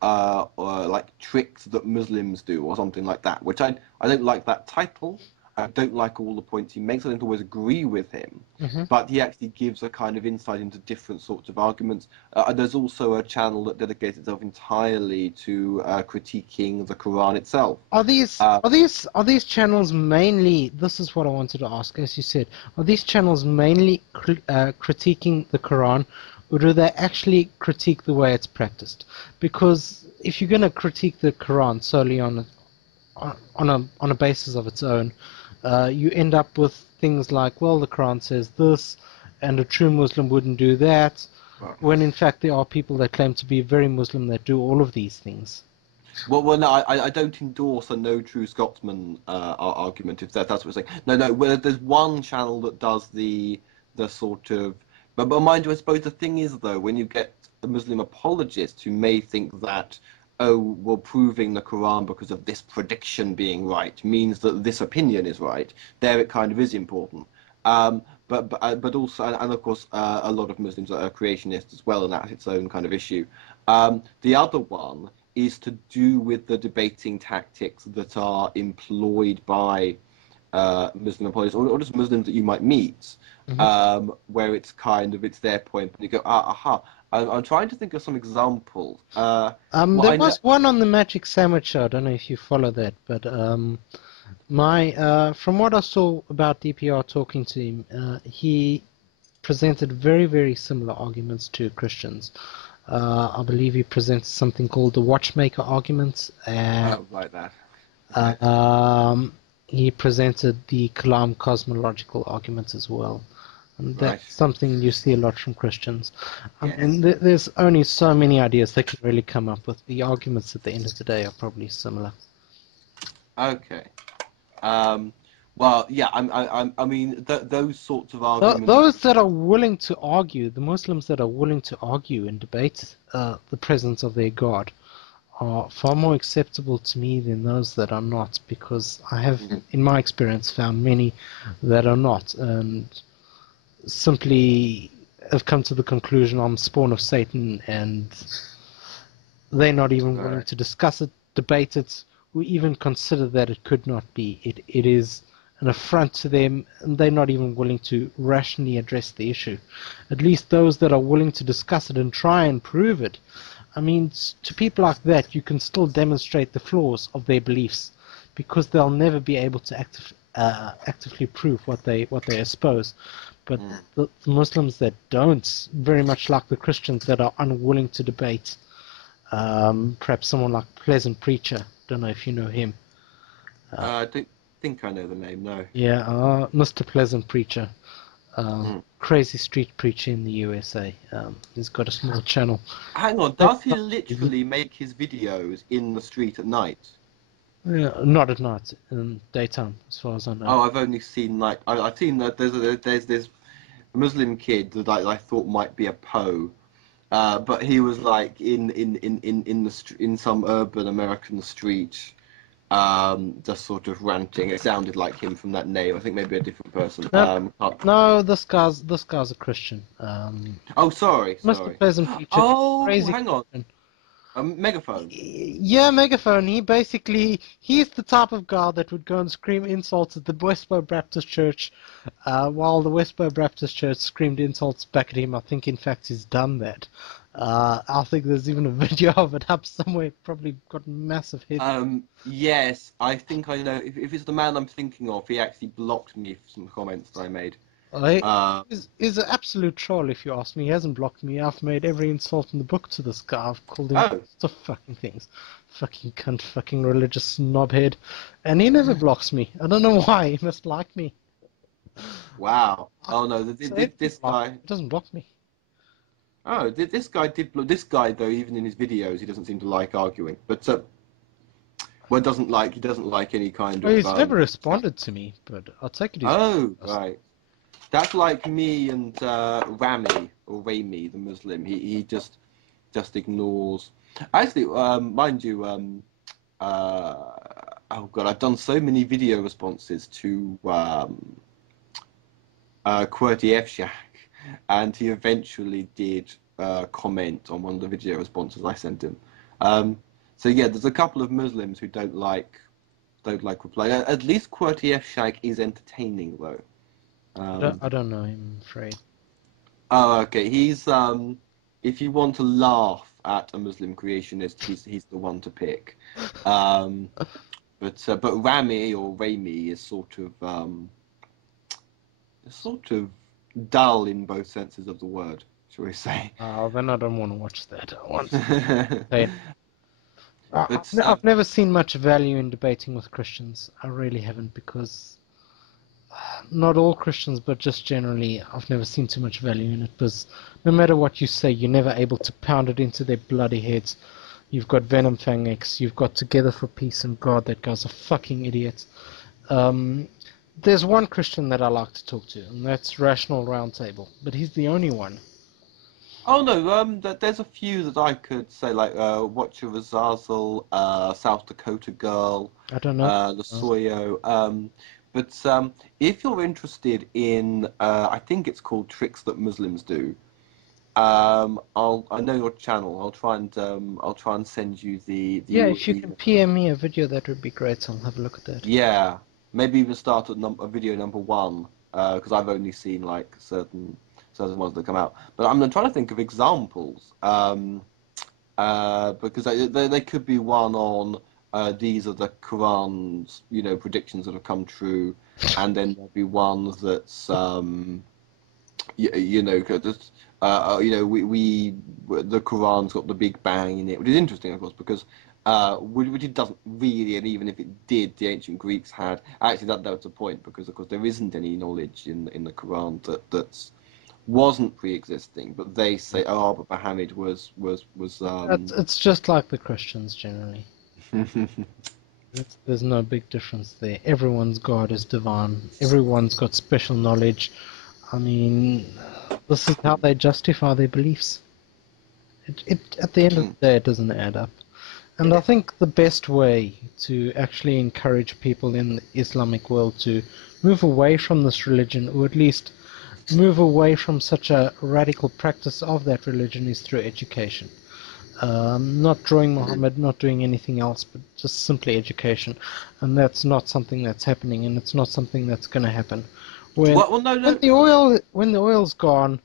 like tricks that Muslims do or something like that, which I don't like that title. I don't like all the points he makes. I don't always agree with him, Hmm. but he actually gives a kind of insight into different sorts of arguments. There's also a channel that dedicates itself entirely to critiquing the Quran itself. Uh, Are these channels mainly? This is what I wanted to ask. As you said, are these channels mainly critiquing the Quran, or do they actually critique the way it's practiced? Because if you're going to critique the Quran solely on a basis of its own, you end up with things like, well, the Quran says this, and a true Muslim wouldn't do that, when in fact there are people that claim to be very Muslim that do all of these things. well, no, I don't endorse a no true Scotsman argument, if that's what we're saying. No. Well, there's one channel that does the sort of, but mind you, I suppose the thing is though, when you get a Muslim apologist who may think that, oh, well, proving the Quran because of this prediction being right means that this opinion is right, there it kind of is important. But also, and of course, a lot of Muslims are creationists as well, and that's its own kind of issue. The other one is to do with the debating tactics that are employed by Muslim apologists or just Muslims that you might meet, Hmm. where it's their point, and you go, aha. I'm trying to think of some examples. Well, There I know. was one on the Magic Sandwich Show. I don't know if you follow that, but from what I saw about DPR talking to him, he presented very, very similar arguments to Christians. I believe he presented something called the watchmaker argument, and Oh, right there. Okay. he presented the Kalam cosmological argument as well. And Right. that's something you see a lot from Christians. I Yes. mean, there's only so many ideas they can really come up with. The arguments at the end of the day are probably similar. Okay. Um, well, yeah. I mean, those sorts of arguments. Those that are willing to argue, the Muslims that are willing to argue and debate the presence of their God, are far more acceptable to me than those that are not, because I have, Mhm. in my experience, found many that are not, and simply have come to the conclusion I'm spawn of Satan, and they're not even willing Right. to discuss it, debate it, or even consider that it could not be. It is an affront to them, and they're not even willing to rationally address the issue. At least those that are willing to discuss it and try and prove it. I mean, to people like that, you can still demonstrate the flaws of their beliefs, because they'll never be able to actively prove what they espouse. But Mm. the Muslims that don't, very much like the Christians that are unwilling to debate, perhaps someone like Pleasant Preacher. Don't know if you know him. I don't think I know the name. No. Yeah, Mr. Pleasant Preacher. Mm. Crazy street preacher in the USA. He's got a small channel. Hang on. Does he literally make his videos in the street at night? Yeah, not at night, in daytime, as far as I know. Oh, I've only seen like I've seen that there's this Muslim kid that I thought might be a Poe. But he was like in some urban American street, just sort of ranting. It sounded like him from that name. I think maybe a different person. No, no, this guy's a Christian. Oh, sorry, Mr. sorry. Pleasant Preacher, Oh, crazy hang on. Christian. A megaphone. Yeah, Megaphone. He's the type of guy that would go and scream insults at the Westboro Baptist Church, while the Westboro Baptist Church screamed insults back at him. I think, in fact, he's done that. I think there's even a video of it up somewhere. Probably got massive hits. Yes, I think I know. If it's the man I'm thinking of, he actually blocked me for some comments that I made. He's an absolute troll, if you ask me. He hasn't blocked me. I've made every insult in the book to this guy. I've called him Oh, lots of fucking things. Fucking cunt, fucking religious knobhead. And he never blocks me. I don't know why. He must like me. wow. Oh no, So this guy. he doesn't block me. Oh, this guy did. This guy though, even in his videos, he doesn't seem to like arguing. But well, he doesn't like any kind Well, of. he's never responded to me, but I'll take it. Oh, right. That's like me and Rami or Rami, the Muslim. He just ignores. Actually, mind you, oh god, I've done so many video responses to QWERTY F-Shack, and he eventually did comment on one of the video responses I sent him. So yeah, there's a couple of Muslims who don't like reply. At least QWERTY F-Shack is entertaining though. I don't know him, I'm afraid. Oh, okay. He's if you want to laugh at a Muslim creationist, he's the one to pick. But Rami or Rami is sort of dull in both senses of the word, shall we say? Then I don't want to watch that. I want But I've never seen much value in debating with Christians. I really haven't, because not all Christians, but just generally, I've never seen too much value in it, because no matter what you say, you're never able to pound it into their bloody heads. You've got Venom Fang X, you've got Together for Peace and God, that guy's a fucking idiot. There's one Christian that I like to talk to, and that's Rational Roundtable, but he's the only one. oh no, there's a few that I could say, like Watch Your Azazel, South Dakota Girl, I don't know. the Soyo. But if you're interested in, I think it's called Tricks That Muslims Do. I know your channel. I'll try and send you the Yeah, if you can PM me a video, that would be great. I'll have a look at that. yeah, maybe even start at video number 1, because I've only seen like certain ones that come out. But I'm trying to think of examples, because they could be one on these are the Quran's predictions that have come true, and then there'll be one that's the Quran's got the Big Bang in it, which is interesting, of course, because which it doesn't really, and even if it did, the ancient Greeks had actually that's a point, because of course there isn't any knowledge in the Quran that's wasn't pre-existing, but they say, oh, but Muhammad was. It's just like the Christians generally. There's no big difference there. Everyone's God is divine. Everyone's got special knowledge. I mean, this is how they justify their beliefs. At the end of the day, it doesn't add up. And I think the best way to actually encourage people in the Islamic world to move away from this religion, or at least move away from such a radical practice of that religion, is through education. Not drawing Muhammad, not doing anything else, but just simply education. And that's not something that's happening, and it's not something that's going to happen. When the oil's gone,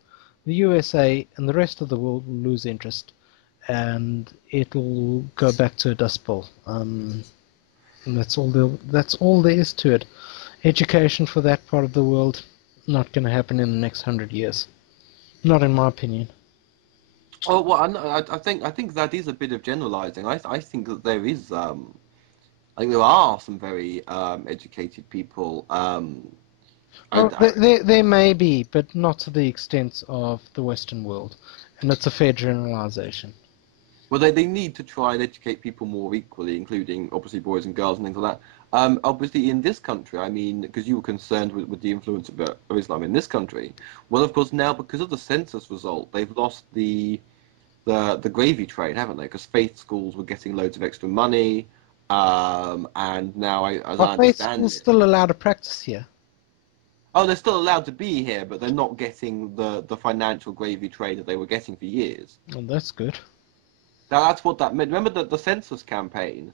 the USA and the rest of the world will lose interest, and it'll go back to a dust bowl. And that's all there is to it. Education for that part of the world, not going to happen in the next 100 years. Not in my opinion. Oh well, I think that is a bit of generalizing. I think that there is I think there are some very educated people. There may be, but not to the extent of the Western world, and it's a fair generalization. Well, they need to try and educate people more equally, including obviously boys and girls and things like that. Obviously, in this country, I mean, because you were concerned with the influence of Islam in this country. Well, of course, now because of the census result, they've lost the gravy train, haven't they? Because faith schools were getting loads of extra money, and now, as I understand faith schools still allowed to practice here? Oh, they're still allowed to be here, but they're not getting the financial gravy train that they were getting for years. Well, that's good. That's what that meant. Remember the census campaign?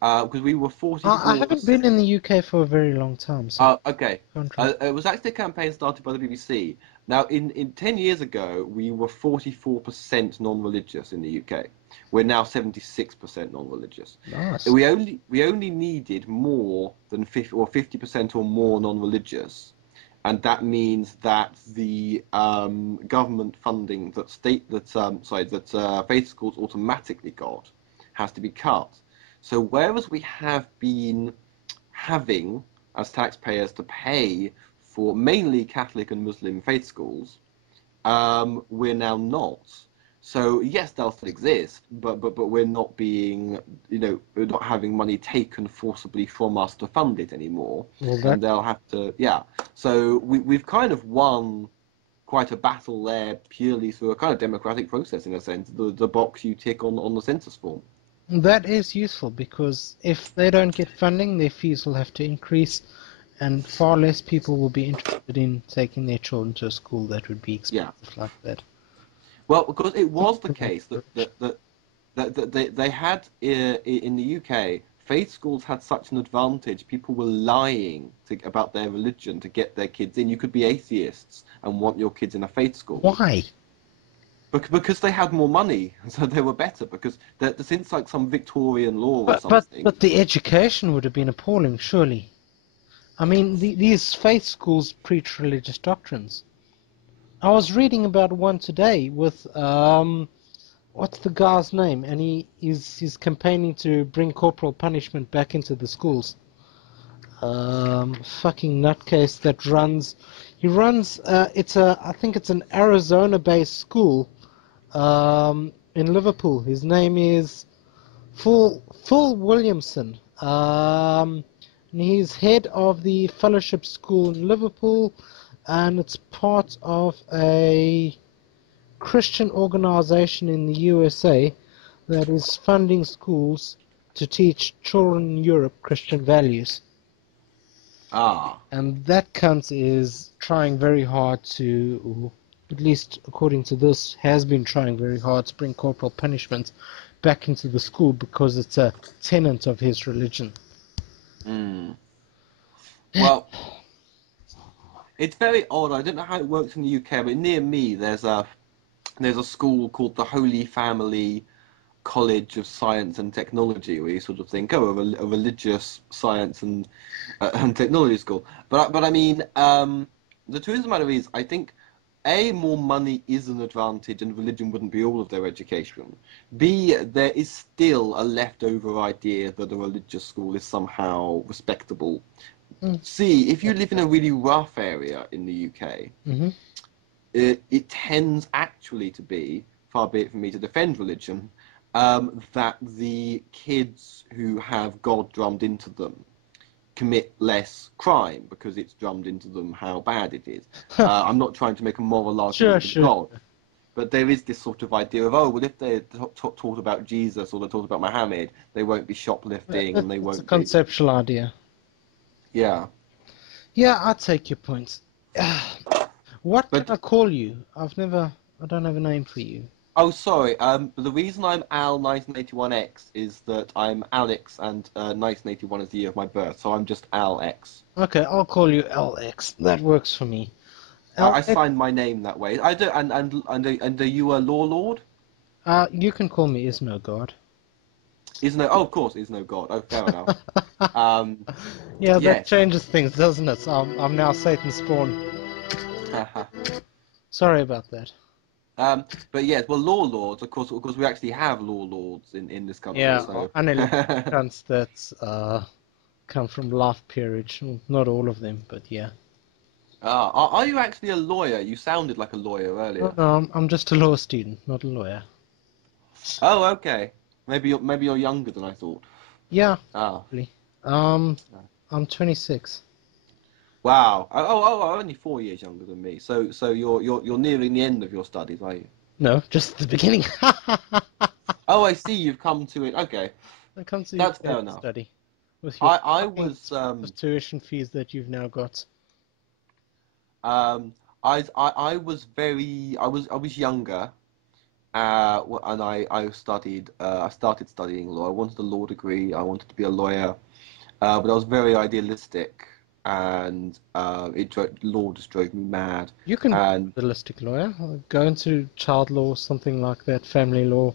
Because we were I haven't 44%. been in the UK for a very long time, so Okay. I can't really... It was actually a campaign started by the BBC. Now, in 10 years ago, we were 44% non-religious in the UK. We're now 76% non-religious. Nice. We only needed more than 50% or more non-religious, and that means that the government funding that faith schools automatically got has to be cut. So whereas we have been having as taxpayers to pay for mainly Catholic and Muslim faith schools, we're now not. So yes, they'll still exist, but we're not being, we're not having money taken forcibly from us to fund it anymore, Well, and they'll have to, yeah. So we've kind of won quite a battle there purely through a kind of democratic process in a sense, the box you tick on the census form. that is useful because if they don't get funding, their fees will have to increase, and far less people will be interested in taking their children to a school that would be expensive like that. Well, because it was the case that they had in the UK, faith schools had such an advantage. People were lying about their religion to get their kids in. You could be atheists and want your kids in a faith school. Why? Because they had more money, so they were better. Because since like some Victorian law or something. But the education would have been appalling, surely. I mean, these faith schools preach religious doctrines. I was reading about one today with what's the guy's name? And he's campaigning to bring corporal punishment back into the schools. Fucking nutcase that runs. He runs. I think it's an Arizona-based school. In Liverpool. His name is Phil Williamson. And he's head of the Fellowship School in Liverpool, and it's part of a Christian organization in the USA that is funding schools to teach children in Europe Christian values. And that cunt is trying very hard to, at least according to this, has been trying very hard to bring corporal punishment back into the school because it's a tenet of his religion. Well, it's very odd. I don't know how it works in the UK, but near me there's a school called the Holy Family College of Science and Technology, where you sort of think, oh, a religious science and technology school. But I mean, the truth of the matter is, I think A, more money is an advantage, and religion wouldn't be all of their education. B, there is still a leftover idea that a religious school is somehow respectable. C, if you live in a really rough area in the UK, it tends actually to be, far be it from me to defend religion, that the kids who have God drummed into them commit less crime because it's drummed into them how bad it is. I'm not trying to make a moral argument with God, but there is this sort of idea of, oh, well, if they're taught about Jesus or they're taught about Muhammad, they won't be shoplifting and they won't be... It's a conceptual idea. Yeah. Yeah, I take your point. What can I call you? I don't have a name for you. Oh, sorry. The reason I'm Al1981X is that I'm Alex and 1981 is the year of my birth, so I'm just Al-X. Okay, I'll call you LX. That works for me. I signed my name that way. I do. And are you a law lord? You can call me IsNoGod. Oh, of course, IsNoGod. Oh, fair enough. Yeah, that changes things, doesn't it? So I'm now Satan's spawn. Sorry about that. But yes, well, law lords, of course, we actually have law lords in this country. Yeah, so. unelected cunts that come from life peerage. Well, not all of them, but yeah. Are you actually a lawyer? You sounded like a lawyer earlier. No, I'm just a law student, not a lawyer. Oh, okay. Maybe you're younger than I thought. Yeah. Probably. I'm 26. Wow. Oh, only 4 years younger than me. So you're nearing the end of your studies, are you? No, just the beginning. Oh, I see. You've come to it. Okay. That's fair enough. Study. With your I was tuition fees that you've now got. I was younger, And I started studying law. I wanted a law degree. I wanted to be a lawyer, but I was very idealistic, and law just drove me mad. You can be And a realistic lawyer. Go into child law, something like that, family law,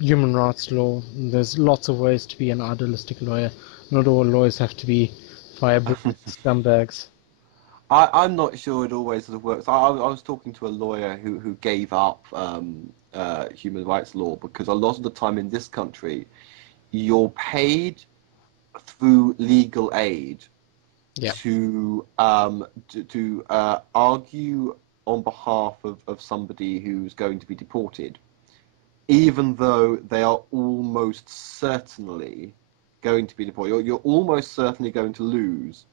human rights law. There's lots of ways to be an idealistic lawyer. Not all lawyers have to be firebreathing scumbags. I'm not sure it always sort of works. I was talking to a lawyer who gave up human rights law because a lot of the time in this country, you're paid through legal aid Yeah. to argue on behalf of somebody who's going to be deported, even though they are almost certainly going to be deported. You're almost certainly going to lose,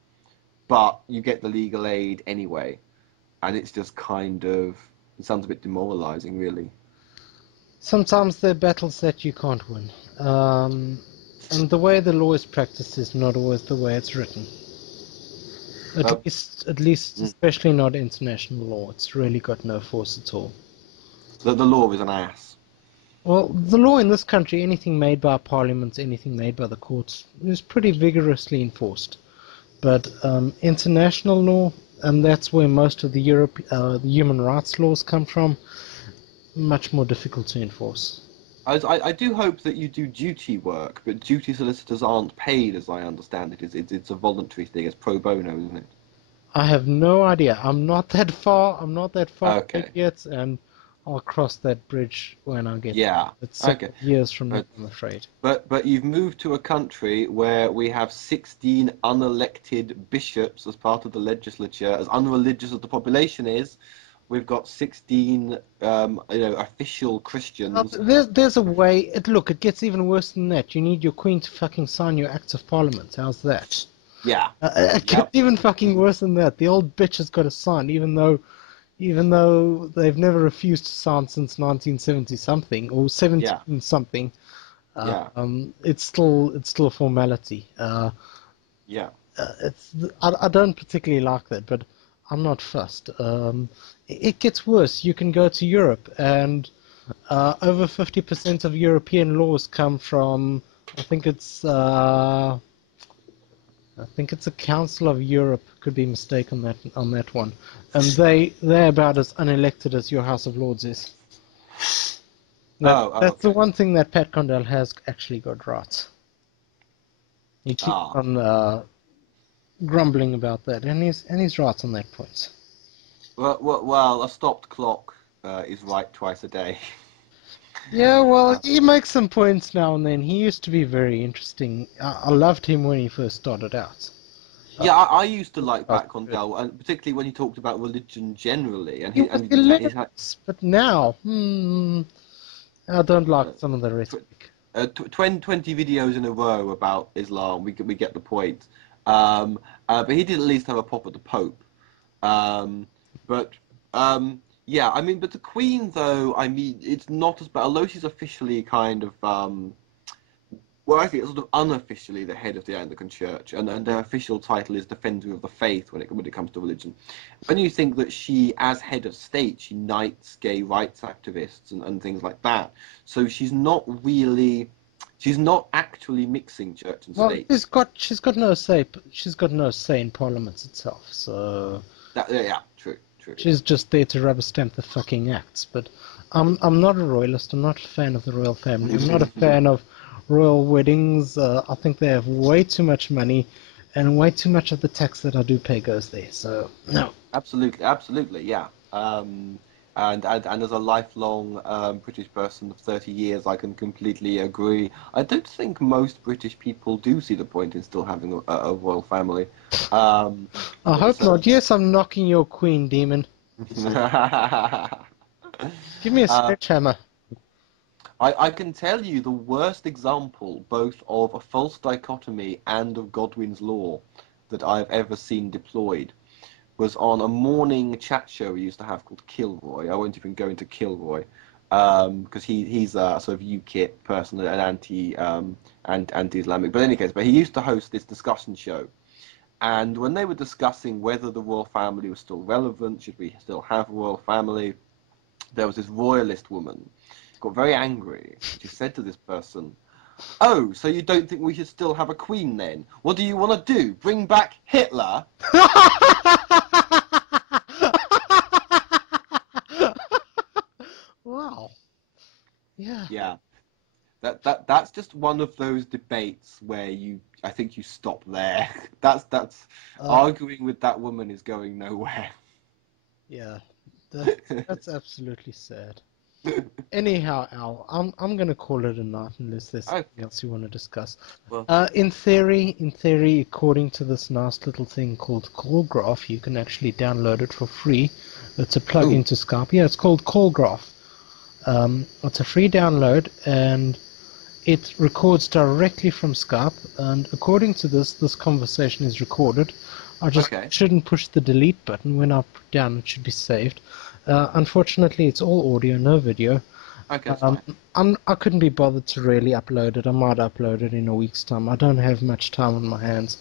but you get the legal aid anyway, and it's just it sounds a bit demoralizing, really. Sometimes there are battles that you can't win. And the way the law is practiced is not always the way it's written. At least, especially not international law. It's really got no force at all. The law is an ass. Well, the law in this country, anything made by parliament, anything made by the courts, is pretty vigorously enforced. But international law, and that's where most of the human rights laws come from, much more difficult to enforce. I do hope that you do duty work, but duty solicitors aren't paid, as I understand it. It's a voluntary thing. It's pro bono, isn't it? I have no idea. I'm not that far Okay. yet, and I'll cross that bridge when I get Yeah. there. It's several years from now, I'm afraid. But you've moved to a country where we have 16 unelected bishops as part of the legislature. As unreligious as the population is, we've got 16 official Christians. There's a way. Look, it gets even worse than that. You need your queen to fucking sign your acts of parliament. How's that? Yeah. It gets even fucking worse than that. The old bitch has got to sign, even though they've never refused to sign since 1970 something or 17 something. It's still a formality. I don't particularly like that, but I'm not fussed. It gets worse. You can go to Europe, and over 50% of European laws come from, I think it's a Council of Europe. Could be mistaken on that one, and they're about as unelected as your House of Lords is. That's the one thing that Pat Condell has actually got right. He keeps on grumbling about that, and he's right on that point. Well, a stopped clock is right twice a day. Yeah, well, he makes some points now and then. He used to be very interesting. I loved him when he first started out. Yeah, I used to like Pat Condell, and particularly when he talked about religion generally. And he was hilarious, but now, I don't like some of the rhetoric. 20 videos in a row about Islam. We get the point. But he did at least have a pop at the Pope. Yeah, I mean, but the Queen, though, I mean, it's not as bad. Although she's officially kind of, well, I think it's sort of unofficially the head of the Anglican Church, and her official title is Defender of the Faith when it comes to religion. When you think that she, as head of state, she knights gay rights activists and things like that, so she's not actually mixing church and state. She's got no say. She's got no say in Parliament itself. So yeah, true. She's just there to rubber stamp the fucking acts. But I'm not a royalist. I'm not a fan of the royal family. I'm not a fan of royal weddings. I think they have way too much money, and way too much of the tax that I do pay goes there. So no. Absolutely, yeah. And as a lifelong British person of 30 years, I can completely agree. I don't think most British people do see the point in still having a royal family. I hope not. Yes, I'm knocking your queen, demon. Give me a sledgehammer. I can tell you the worst example both of a false dichotomy and of Godwin's law that I've ever seen deployed was on a morning chat show we used to have called Kilroy. I won't even go into Kilroy because he's a sort of UKIP person, an anti-Islamic. But in any case, he used to host this discussion show. And when they were discussing whether the royal family was still relevant, should we still have a royal family, there was this royalist woman, got very angry. She said to this person, "Oh, so you don't think we should still have a queen then? What do you want to do? Bring back Hitler?" Wow. Yeah. Yeah. That's just one of those debates where I think you stop there. That's arguing with that woman is going nowhere. Yeah. That's absolutely sad. Anyhow, Al, I'm gonna call it a night unless there's something else you want to discuss. Well, In theory, according to this nice little thing called CallGraph, you can actually download it for free. It's a plug-in to Skype. Yeah, it's called CallGraph. It's a free download, and it records directly from Skype. And according to this conversation is recorded. I just shouldn't push the delete button. When I put down, it should be saved. Unfortunately, it's all audio, no video. Okay, that's fine. I couldn't be bothered to really upload it. I might upload it in a week's time. I don't have much time on my hands.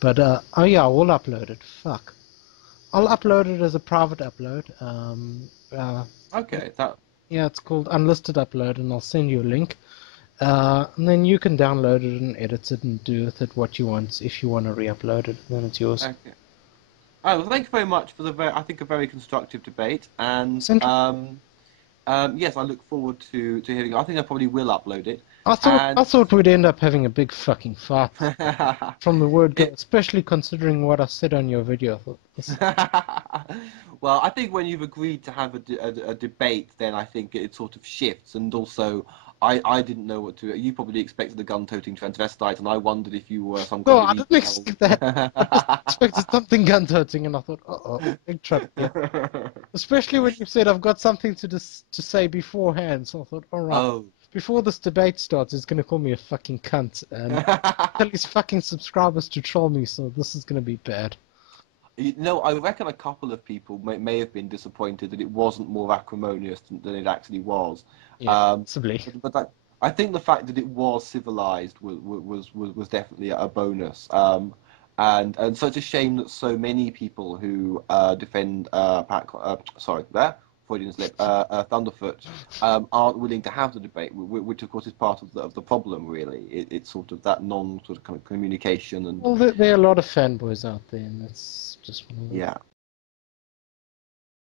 But, oh yeah, I will upload it. Fuck. I'll upload it as a private upload. Okay, Yeah, it's called Unlisted Upload, and I'll send you a link. And then you can download it and edit it and do with it what you want. If you want to re-upload it, then it's yours. okay. Oh, well, thank you very much for I think, a very constructive debate. And yes, I look forward to hearing it. I think I probably will upload it. I thought we'd end up having a big fucking fight from the word go, especially considering what I said on your video. Well, I think when you've agreed to have a debate, then I think it sort of shifts. And also, I didn't know what to. You probably expected a gun-toting transvestite, and I wondered if you were some kind of. No, I didn't expect that. I expected something gun-toting, and I thought, big trouble. Yeah. Especially when you said I've got something to say beforehand, so I thought, all right. Before this debate starts, he's going to call me a fucking cunt and tell his fucking subscribers to troll me, so this is going to be bad. No, I reckon a couple of people may have been disappointed that it wasn't more acrimonious than it actually was. Yeah, possibly. But I think the fact that it was civilized was definitely a bonus. And such a shame that so many people who defend Freudian slip, Thunderfoot, aren't willing to have the debate, which of course is part of the problem. Really, it's sort of that kind of communication and. Well, there are a lot of fanboys out there, and that's just one of them. Yeah,